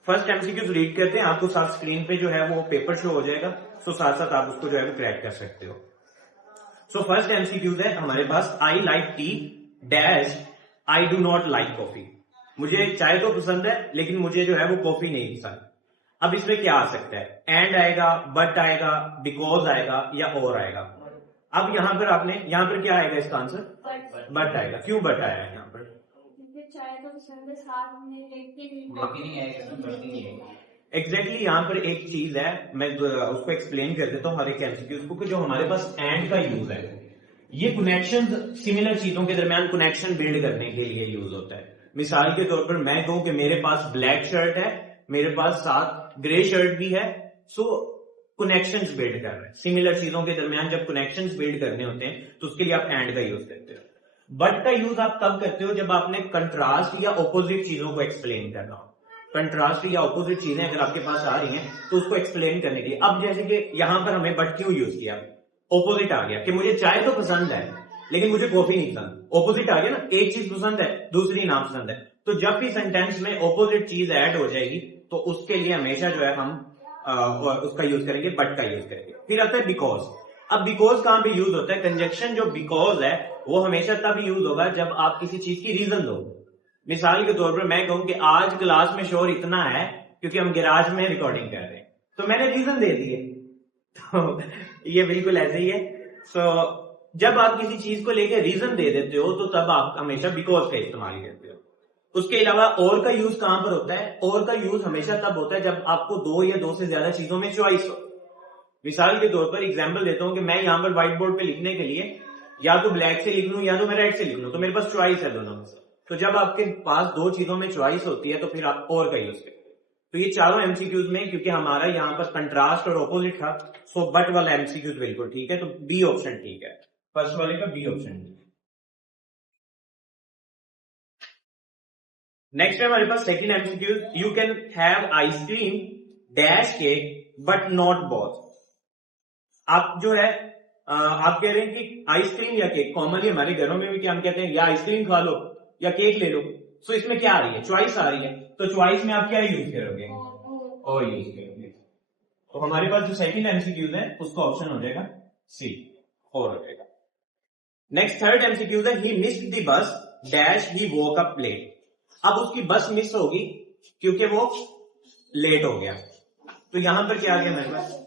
फर्स्ट एमसीक्यूज रीड करते हैं, आपको साथ स्क्रीन पे जो है वो पेपर शो हो जाएगा, सो साथ साथ आप उसको जो है वो क्रैक कर सकते हो। सो फर्स्ट एमसीक्यूज है हमारे पास, I like tea dash I do not like coffee. मुझे चाय तो पसंद है लेकिन मुझे जो है वो कॉफी नहीं पसंद। अब इसमें क्या आ सकता है, एंड आएगा, बट आएगा, बिकॉज आएगा या और आएगा। अब यहाँ पर क्या आएगा इसका आंसर, बट आएगा। क्यों बट आया है यहाँ पर, चाय तो पसंद है, साथ में एग्जैक्टली यहाँ पर एक चीज है, मैं उसको एक्सप्लेन कर देता हूँ हर एक एमसीक्यूज को, कि जो हमारे पास एंड का यूज है ये कनेक्शन, सिमिलर चीजों के दरमियान कनेक्शन बिल्ड करने के लिए यूज होता है। मिसाल के तौर पर मैं कहूं कि मेरे पास ब्लैक शर्ट है, मेरे पास साथ ग्रे शर्ट भी है, सो कनेक्शंस बिल्ड कर रहे हैं। सिमिलर चीजों के दरमियान जब कनेक्शंस बिल्ड करने होते हैं तो उसके लिए आप एंड का यूज करते हो। बट का यूज आप तब करते हो जब आपने कंट्रास्ट या ऑपोजिट चीजों को एक्सप्लेन करना हो। कंट्रास्ट या ऑपोजिट चीजें अगर आपके पास आ रही हैं तो उसको एक्सप्लेन करने के लिए। अब जैसे कि यहां पर हमें बट क्यों यूज किया, ऑपोजिट आ गया कि मुझे चाय तो पसंद है लेकिन मुझे कॉफी नहीं पसंद। ऑपोजिट आ गया ना, एक चीज पसंद है दूसरी ना पसंद है। तो जब भी सेंटेंस में ऑपोजिट चीज ऐड हो जाएगी तो उसके लिए हमेशा जो है हम उसका यूज करेंगे, बट का यूज करेंगे। फिर आता है बिकॉज। अब बिकॉज कहां पे यूज होता है, कंजक्शन जो बिकॉज है वो हमेशा तब यूज होगा जब आप किसी चीज की रीजन दो। मिसाल के तौर पर मैं कहूं कि आज क्लास में शोर इतना है क्योंकि हम गैराज में रिकॉर्डिंग कर रहे हैं, तो मैंने रीजन दे दिए। तो ये बिल्कुल ऐसे ही है। सो जब आप किसी चीज को लेकर रीजन दे देते हो तो तब आप हमेशा बिकॉज का इस्तेमाल करते हो। उसके अलावा और का यूज कहां पर होता है, और का यूज हमेशा तब होता है जब आपको 2 या 2 से ज्यादा चीजों में चॉइस हो। मिसाल के तौर पर एग्जांपल देता हूं कि मैं यहां पर व्हाइट बोर्ड पे लिखने के लिए या तो ब्लैक से लिख लूं या तो मैं रेड से लिख लूं, तो मेरे पास चॉइस है दोनों में से। तो जब आपके पास 2 चीजों में चॉइस होती है तो फिर आप और का यूज करते हैं। तो ये चारों एमसीक्यूज में, क्योंकि हमारा यहाँ पर कंट्रास्ट और ऑपोजिट था, सो बट वाला एमसीक्यूज बिल्कुल ठीक है, तो बी ऑप्शन ठीक है। फर्स्ट वाले का बी ऑप्शन। नेक्स्ट है हमारे पास second MCQ, you can have ice cream dash cake but not both. आप जो है आप कह रहे हैं कि आइसक्रीम या केक, कॉमनली हमारे घरों में भी क्या हम कहते हैं, या आइसक्रीम खा लो या केक ले लो। सो इसमें क्या आ रही है, चॉइस आ रही है, तो चॉइस में आप क्या यूज करोगे, और यूज करोगे। तो हमारे पास जो सेकंड एमसीक्यूज है उसका ऑप्शन हो जाएगा सी, और हो जाएगा। नेक्स्ट थर्ड एमसीक्यूज है, he missed the bus dash he woke up late. अब उसकी बस मिस होगी क्योंकि वो लेट हो गया। तो यहां पर क्या आ गया मेरे पास,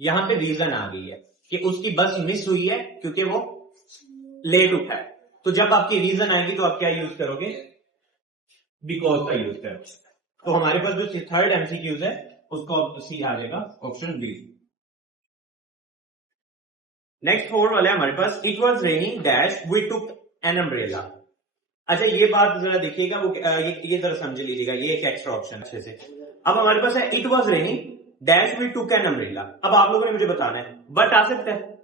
यहां पे रीजन आ गई है कि उसकी बस मिस हुई है क्योंकि वो लेट उठा है। तो जब आपकी रीजन आएगी तो आप क्या यूज करोगे, बिकॉज का यूज करोगे। तो हमारे पास जो थर्ड एमसीक्यूज है उसका सी आ जाएगा ऑप्शन बी। नेक्स्ट फोर्थ वाला है हमारे पास, it was raining dash we took an umbrella. अच्छा ये बात जरा देखिएगा, वो ये जरा समझ लीजिएगा, ये एक एक्स्ट्रा ऑप्शन अच्छे से। अब हमारे पास है it was raining dash we took an umbrella. अब आप लोगों ने मुझे बताना है बट आ सकता है,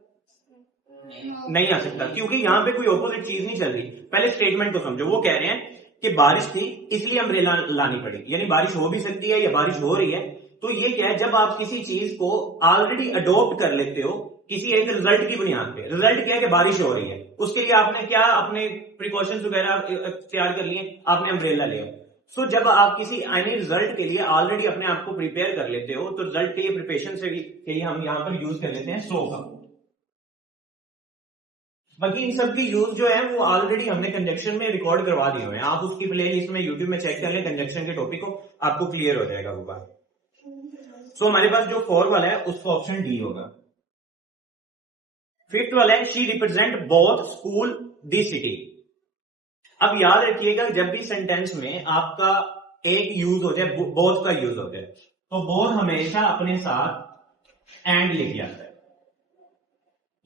नहीं आ सकता, क्योंकि यहां पे कोई ऑपोजिट चीज नहीं चल रही। पहले स्टेटमेंट को समझो, वो कह रहे हैं कि बारिश थी इसलिए अम्ब्रेला लानी पड़ी, यानी बारिश हो भी सकती है या बारिश हो रही है। तो ये क्या है, जब आप किसी चीज को ऑलरेडी अडोप्ट कर लेते हो किसी एक रिजल्ट की बुनियाद पे, रिजल्ट क्या है कि बारिश हो रही है, उसके लिए आपने क्या अपने प्रिकॉशंस वगैरह तैयार कर लिए, आपने अम्ब्रेला लिया। सो जब आप किसी एनी रिजल्ट के लिए ऑलरेडी अपने आप को प्रिपेयर कर लेते हो, तो रिजल्ट के लिए प्रिपरेशन से के लिए हम यहां पर यूज कर लेते हैं सो का। बाकी इन सब की यूज जो है वो ऑलरेडी हमने कंजक्शन में रिकॉर्ड करवा दिए हुए हैं, आप उसकी प्ले लिस्ट में यूट्यूब में चेक कर लें कंजक्शन के टॉपिक को, आपको क्लियर हो जाएगा वो बात। सो हमारे पास जो फोर्थ वाला है उसका ऑप्शन डी होगा। फिफ्थ वाला है, she represent both school the city. अब याद रखिएगा जब भी सेंटेंस में आपका एक यूज हो जाए, बोथ का यूज हो जाए, तो बोथ हमेशा अपने साथ एंड लेके आता है।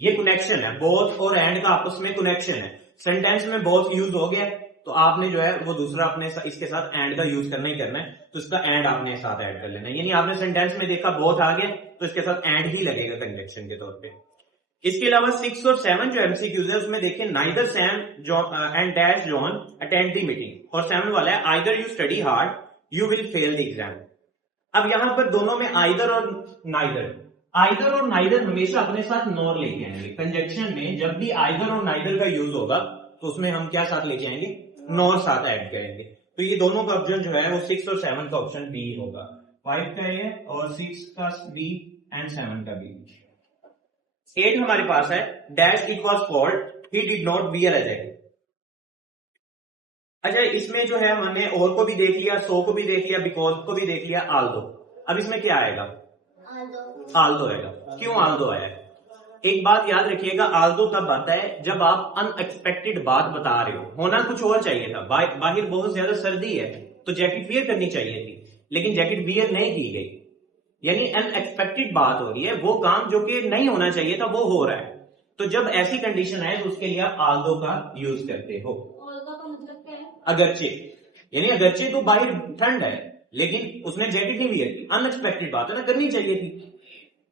ये कनेक्शन है, बोथ और एंड का आपस में कनेक्शन है। सेंटेंस में बोथ यूज हो गया तो आपने जो है वो दूसरा अपने इसके साथ एंड का यूज करना ही करना है, तो इसका एंड आपने साथ ऐड कर लेना है। यानी आपने सेंटेंस में देखा बोथ आ गया तो इसके साथ एंड ही लगेगा कंजक्शन के तौर पे। इसके अलावा 6 और 7 जो एमसीक्यूज है उसमें देखिए, neither Sam and dash John attend the meeting, और 7 वाला है either you study hard you will fail the exam. अब यहां पर दोनों में आइदर और नाइदर, आइदर और नाइदर हमेशा अपने साथ नॉर लेके आएंगे। कंजक्शन में जब भी आइदर और नाइदर का यूज होगा तो उसमें हम क्या साथ लेके आएंगे, नॉर साथ ऐड करेंगे। तो ये दोनों का ऑप्शन जो है वो 6 और 7 का ऑप्शन बी होगा। 5 का ए और 6 का बी एंड 7 का बी। 8 हमारे पास है, dash it was called he did not bear a jacket. अच्छा इसमें जो है हमने और को भी देख लिया, सो को भी देख लिया, बिकॉज को भी देख लिया, आल्दो। अब इसमें क्या आएगा, आल्दो आएगा। क्यों आल्दो आया है, एक बात याद रखिएगा, आल्दो तब आता है जब आप अनएक्सपेक्टेड बात बता रहे हो। होना कुछ और चाहिए था, बाहर बहुत ज्यादा सर्दी है तो जैकेट वियर करनी चाहिए थी, लेकिन जैकेट वियर नहीं की गई, यानी अनएक्सपेक्टेड बात हो रही है, वो काम जो कि नहीं होना चाहिए था वो हो रहा है। तो जब ऐसी कंडीशन है तो उसके लिए आप आल्दो का यूज करते हो। अगरचे, यानी अगरचे तो बाहर ठंड है लेकिन उसने जैकेट नहीं वियर की, अनएक्सपेक्टेड बात है ना, करनी चाहिए थी।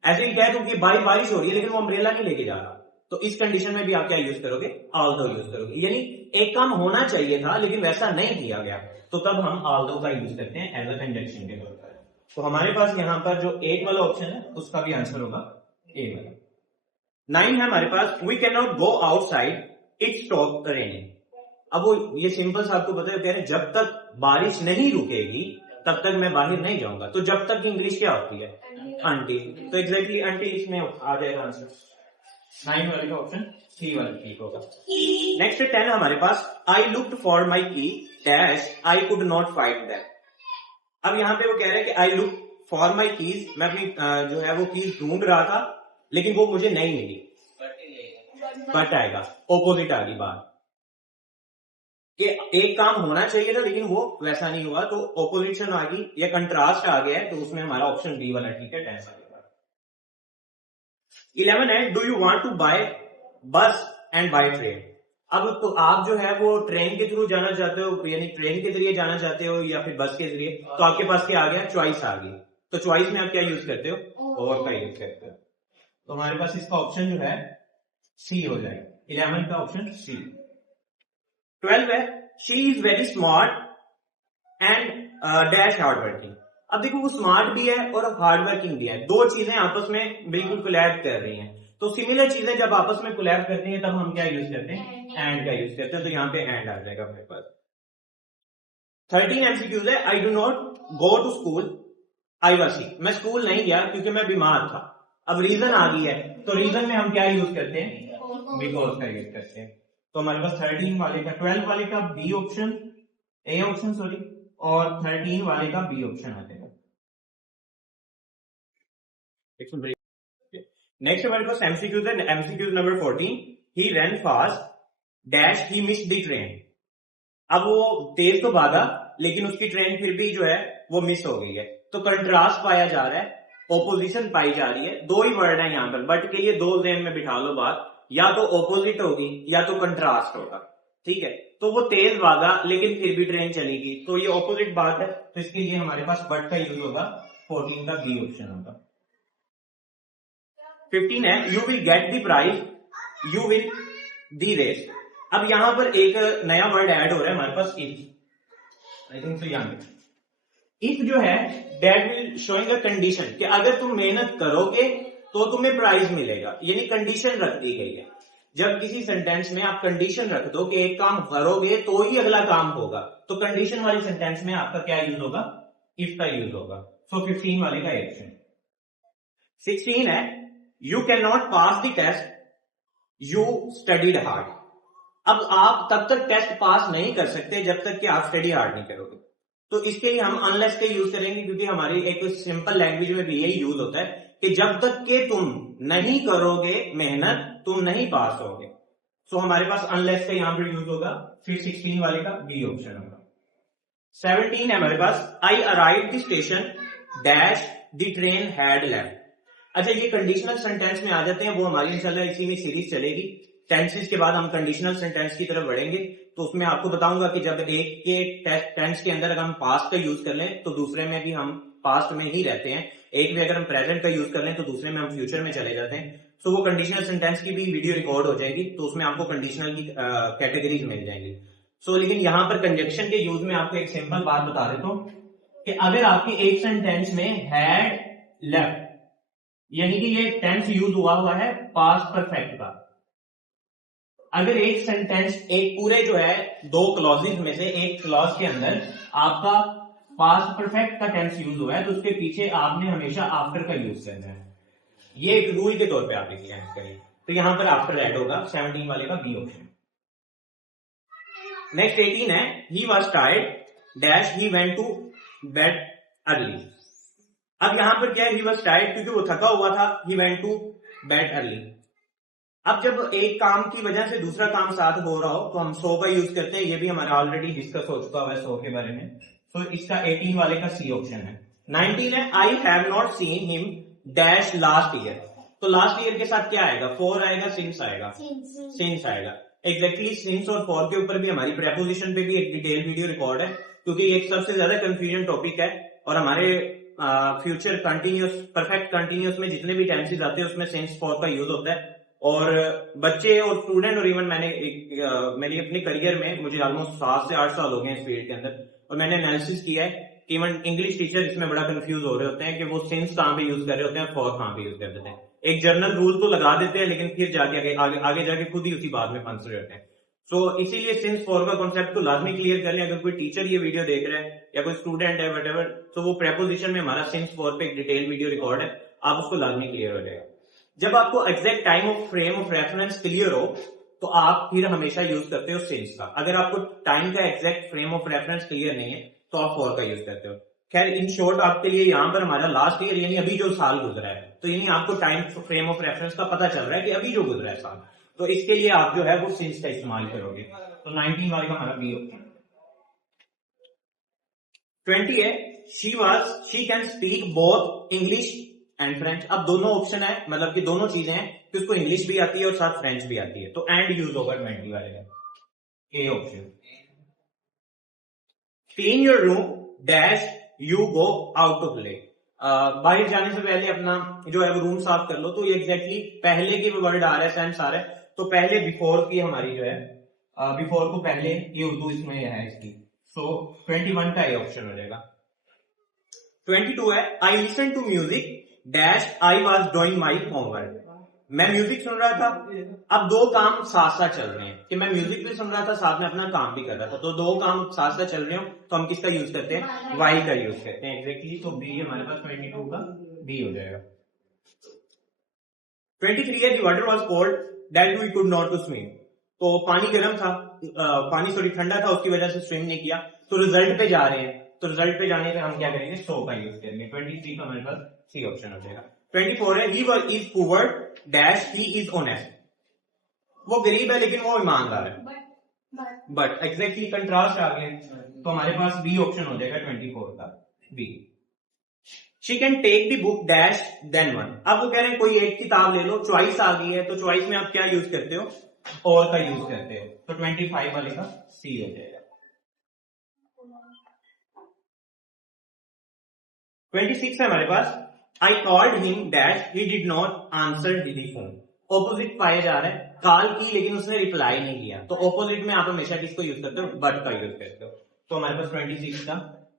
ऐसे ही कह दूं कि बाहर बारिश हो रही है लेकिन वो अम्ब्रेला नहीं लेके जा रहा, तो इस कंडीशन में भी आप क्या यूज करोगे, आल्दो यूज करोगे। यानी एक काम होना चाहिए था लेकिन वैसा नहीं किया गया, तो तब हम आल्दो का यूज करते हैं एज अ कंजक्शन के तौर पर। तो हमारे पास यहां पर जो 8 वाला ऑप्शन है उसका भी आंसर होगा ए वाला। 9 है हमारे पास, we can not go outside it stop raining. अब वो ये सिंपल सा आपको पता है, कह रहे जब तक बारिश नहीं रुकेगी तब तक मैं बाहर नहीं जाऊंगा। तो जब तक की इंग्लिश क्या होती है, अंटिल। तो एग्जैक्टली अंटिल इसमें आ जाएगा आंसर। 9 वाले का ऑप्शन सी वाला ठीक होगा। नेक्स्ट 10 हमारे पास, आई लुक्ड फॉर माई की dash I could not find that. अब यहां पे वो कह रहे हैं कि I look for my keys, मैं अपनी जो है वो कीज ढूंढ रहा था लेकिन वो मुझे नहीं मिली, बट आएगा, ऑपोजिट आ गई बात कि एक काम होना चाहिए था लेकिन वो वैसा नहीं हुआ, तो ऑपोजिशन आ गई या कंट्रास्ट आ गया है, तो उसमें हमारा ऑप्शन बी वाला ठीक है। 10 वाले का 11 है, do you want to buy bus and buy train. अब तो आप जो है वो ट्रेन के थ्रू जाना चाहते हो, यानी ट्रेन के जरिए जाना चाहते हो या फिर बस के जरिए, तो आपके पास क्या आ गया, चॉइस आ गई। तो चॉइस में आप क्या यूज करते हो, और का यूज करते हो। तो हमारे पास इसका ऑप्शन जो है सी हो जाएगा। 11 का ऑप्शन सी। 12 है she is very smart and dash hard working. अब देखो वो स्मार्ट भी है और हार्ड वर्किंग भी है, दो चीजें आपस में बिल्कुल कोलैब कर रही हैं। तो सिमिलर चीजें जब आपस में कोलैब करती हैं तब हम क्या यूज करते हैं, एंड का यूज करते हैं। तो यहाँ पे एंड आ जाएगा मेरे पास। 13 एमसीक्यूज है। I do not go to school I was sick. मैं स्कूल नहीं गया क्योंकि मैं बीमार था। अब रीजन आ गई है तो रीजन में हम क्या यूज करते हैं, बिकॉज का यूज करते हैं। तो हमारे पास 13 वाले का 12 वाले का B option, A option sorry, और 13 वाले का बी ऑप्शन आ जाएगा। नेक्स्ट हमारे पास एमसीक्यूज है। MCQs number 14, he run fast dash he miss the train. अब वो तेज तो भागा लेकिन उसकी ट्रेन फिर भी जो है वो मिस हो गई है। तो कंट्रास्ट पाया जा रहा है, ओपोजिशन पाई जा रही है। दो ही वर्ड है यहाँ पर, बट के लिए दो ज़हन में बिठा लो बात, या तो ओपोजिट होगी या तो कंट्रास्ट होगा। ठीक है, तो वो तेज भागा लेकिन फिर भी ट्रेन चलेगी, तो ये ऑपोजिट बात है। तो इसके लिए हमारे पास बट का यूज होगा, 14 का बी ऑप्शन होगा। 15 है you will get the prize you will the race. अब यहां पर एक नया वर्ड ऐड हो रहा है हमारे पास, इफ। आई थिंक सो यहाँ इफ जो है that will showing a condition कि अगर तुम मेहनत करोगे तो तुम्हें प्राइज मिलेगा, यानी कंडीशन रख दी गई है। जब किसी सेंटेंस में आप कंडीशन रख दो कि एक काम करोगे तो ही अगला काम होगा, तो कंडीशन वाली सेंटेंस में आपका क्या यूज होगा, इफ का यूज होगा। सो 15 वाले का ऑप्शन। 16 है you can not pass the test you studied hard. अब आप तब तक टेस्ट पास नहीं कर सकते जब तक कि आप स्टडी हार्ड नहीं करोगे। तो इसके लिए हम अनलेस का यूज करेंगे, क्योंकि हमारी एक सिंपल लैंग्वेज में भी यही यूज होता है कि जब तक कि तुम नहीं करोगे मेहनत तुम नहीं पास होगे। सो हमारे पास अनलेस का यहां पर यूज होगा, फिर 16 वाले का बी ऑप्शन होगा। 17 है हमारे पास I arrive the station dash the train had left. अच्छा, ये कंडीशनल सेंटेंस में आ जाते हैं, वो हमारी इंशाल्लाह इसी में सीरीज चलेगी। टेंसेस के बाद हम कंडीशनल सेंटेंस की तरफ बढ़ेंगे, तो उसमें आपको बताऊंगा कि जब एक के टेंस के अंदर अगर हम पास्ट का यूज कर लें तो दूसरे में भी हम पास्ट में ही रहते हैं, एक में अगर हम प्रेजेंट का यूज कर लें तो दूसरे में हम फ्यूचर में चले जाते हैं। सो वो कंडीशनल सेंटेंस की भी वीडियो रिकॉर्ड हो जाएगी, तो उसमें आपको कंडीशनल की कैटेगरीज मिल जाएंगी। सो लेकिन यहां पर कंजक्शन के यूज में आपको एक सिंपल बात बता देता हूं कि अगर आपके एक सेंटेंस में हैड लेफ्ट, यानी कि ये टेंस यूज हुआ है पास्ट परफेक्ट का। अगर एक सेंटेंस, एक पूरे जो है दो क्लॉजेस में से एक क्लॉज के अंदर आपका पास्ट परफेक्ट का टेंस यूज हुआ है, तो उसके पीछे आपने हमेशा आफ्टर का यूज करना है। ये एक रूल के तौर पे आप लिखिए करिए, तो यहां पर आफ्टर ऐड होगा। 17 वाले का बी ऑप्शन। नेक्स्ट 18 है he was tired dash he went to bed early. अब यहां पर क्या है, ही वॉज टायर्ड क्योंकि वो थका हुआ था, he went to bed early. अब जब एक काम की वजह से दूसरा काम साथ हो रहा हो तो हम सो का यूज करते हैं, ये भी हमारा ऑलरेडी डिस्कस हो चुका है सो के बारे में। तो इसका 18 वाले का सी ऑप्शन है। 19 है I have not seen him dash last year. तो लास्ट ईयर के साथ क्या आएगा, फॉर आएगा, सिंस आएगा, सिंस आएगा। एग्जैक्टली सिंस और फॉर के ऊपर भी हमारी प्रेपोजिशन पे भी एक डिटेल वीडियो रिकॉर्ड है, क्योंकि एक सबसे ज्यादा कंफ्यूजन टॉपिक है। और हमारे फ्यूचर कंटिन्यूस, परफेक्ट कंटिन्यूस में जितने भी टेंसेस आते हैं उसमें सिंस फॉर का यूज होता है। और बच्चे और स्टूडेंट और इवन मैंने मेरी अपनी करियर में मुझे ऑलमोस्ट 7 से 8 साल हो गए इस फील्ड के अंदर, और मैंने एनालिसिस किया है कि इवन इंग्लिश टीचर इसमें बड़ा कंफ्यूज हो रहे होते हैं कि वो सिंस कहां पे यूज कर रहे होते हैं, फॉर कहां पे यूज कर देते हैं। एक जर्नल रूल तो लगा देते हैं लेकिन फिर जाके आगे जाके खुद ही उसी बात में फंस रहे होते हैं। सो इसीलिए सिंस फॉर का कॉन्सेप्ट तो लाजमी क्लियर कर लें। अगर कोई टीचर ये वीडियो देख रहा है या कोई स्टूडेंट है वटेवर, तो वो प्रेपोजिशन में हमारा सिंस फॉर पे एक डिटेल वीडियो रिकॉर्ड है, आप उसको लाजमी क्लियर हो जाएगा। जब आपको exact time of frame of reference clear हो तो आप फिर हमेशा यूज करते हो सिंस का। अगर आपको टाइम का exact frame of reference clear नहीं है तो आप फॉर का यूज करते हो। खैर इन शॉर्ट आपके लिए यहाँ पर हमारा लास्ट ईयर यानी अभी जो साल गुजरा है, तो यानी आपको टाइम फ्रेम ऑफ रेफरेंस का पता चल रहा है कि अभी जो गुजरा है साल, तो इसके लिए आप जो है वो सिंस का इस्तेमाल करोगे। तो 19 वाले का हमारा बी ऑप्शन। 20 है she can speak both English and French. अब दोनों ऑप्शन है, मतलब कि दोनों चीजें हैं कि उसको इंग्लिश भी आती है और साथ फ्रेंच भी आती है, तो एंड यूज होगा 20 वाले का, A option. Clean your room dash you go out to play. बाहर जाने से पहले अपना जो है वो रूम साफ कर लो। तो ये एग्जैक्टली पहले के वर्ड आ रहा है, सेंस आ रहा है, तो पहले बिफोर की हमारी जो है, बिफोर को पहले ये उर्दू इसमें है इसकी, सो 21 का ये ऑप्शन हो जाएगा। 22 है I listen to music dash I was doing my homework. मैं म्यूजिक सुन रहा था, अब दो काम साथ साथ चल रहे हैं कि मैं म्यूजिक भी सुन रहा था साथ में अपना काम भी कर रहा था, तो दो काम साथ साथ चल रहे हो तो हम किसका यूज करते हैं, वाई का यूज करते हैं एग्जैक्टली। तो बी हमारे पास 22 का बी हो जाएगा। 23 है the water was cold that we could not to swim. तो पानी गर्म था, पानी सॉरी ठंडा था, उसकी वजह से स्विम नहीं किया। तो रिजल्ट पे जा रहे हैं, तो रिजल्ट पे जाने पे हम क्या करेंगे, सो का यूज करेंगे। 23 का हमारे पास सी ऑप्शन हो जाएगा। 24 है he is poor dash he is honest. वो गरीब है लेकिन वो ईमानदार है, बट एग्जैक्टली कंट्रास्ट आ गया, तो हमारे पास बी ऑप्शन हो जाएगा 24 का B. She can take the book dash then one. अब वो कह रहे हैं कोई एक किताब ले लो, चॉइस आ गई है, तो चॉइस में आप क्या यूज करते हो, और का यूज करते हो, तो 25 वाले का सी हो जाएगा। 26 है हमारे पास I called him dash he did not answer the phone. Opposite पाया जा रहा है, कॉल की लेकिन उसने रिप्लाई नहीं किया, तो ऑपोजिट में आप हमेशा किसको यूज करते हो, बट का यूज करते हो, तो हमारे पास 26 का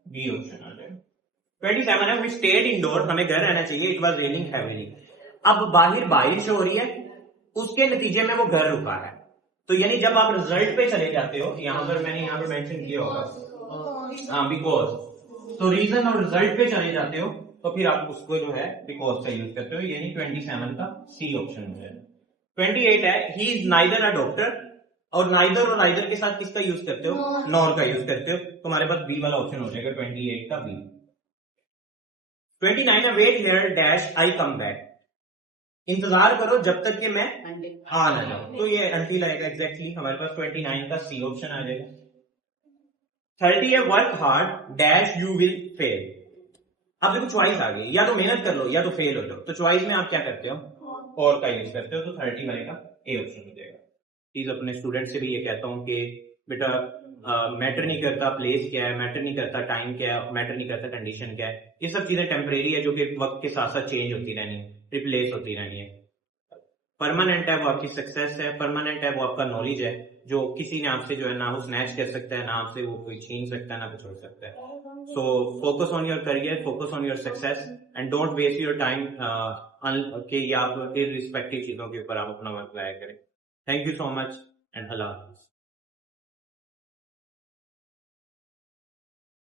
बी ऑप्शन आ जाएगा। 27 है वी स्टेड इंडोर, हमें घर रहना चाहिए, इट वाज रेनिंग हेवीली। अब बाहर बारिश हो रही है, उसके नतीजे में वो घर रुका है, तो यानी जब आप रिजल्ट पे चले जाते हो, यहां पर मैंने यहाँ पर मेंशन किया होगा हाँ बिकॉज, तो रीजन और रिजल्ट पे चले जाते हो तो फिर आप उसको जो है बिकॉज का यूज करते हो, यानी 27 का सी ऑप्शन हो जाएगा। 28 है he is neither a doctor, और नाइदर और नाइदर के साथ किसका यूज करते हो, नॉर का यूज करते हो, तो हमारे पास बी वाला ऑप्शन हो जाएगा 28 का बी। 29 है wait here dash I come back. इंतजार करो जब तक कि मैं आ ना जाऊं, तो ये अंटिल आएगा एग्जैक्टली, हमारे पास 29 का सी ऑप्शन आ जाएगा। 30 है work hard dash you will fail. अब देखो चॉइस आ गई, या तो मेहनत कर लो या तो फेल हो जाओ, तो चॉइस में आप क्या करते हो, और का यूज करते हो, तो 30 वाले का ए ऑप्शन हो जाएगा। प्लीज अपने स्टूडेंट से भी ये कहता हूँ कि बेटा मैटर नहीं करता प्लेस क्या है, मैटर नहीं करता टाइम क्या है, मैटर नहीं करता कंडीशन क्या है, ये सब चीजें टेम्परेरी है जो कि वक्त के साथ साथ चेंज होती रहनी है, रिप्लेस होती रहनी है। परमानेंट है वो आपकी सक्सेस है, परमानेंट है वो आपका नॉलेज है, जो किसी ने आपसे जो है ना वो स्नैच कर सकता है, ना आपसे वो कोई छीन सकता है, ना कुछ हो सकता है। So focus on your career, focus on your success, and don't waste your time कि आप इररिस्पेक्टिव चीजों के ऊपर आप अपना वक्त लाया करें। Thank you so much and अल्लाह हाफिज़।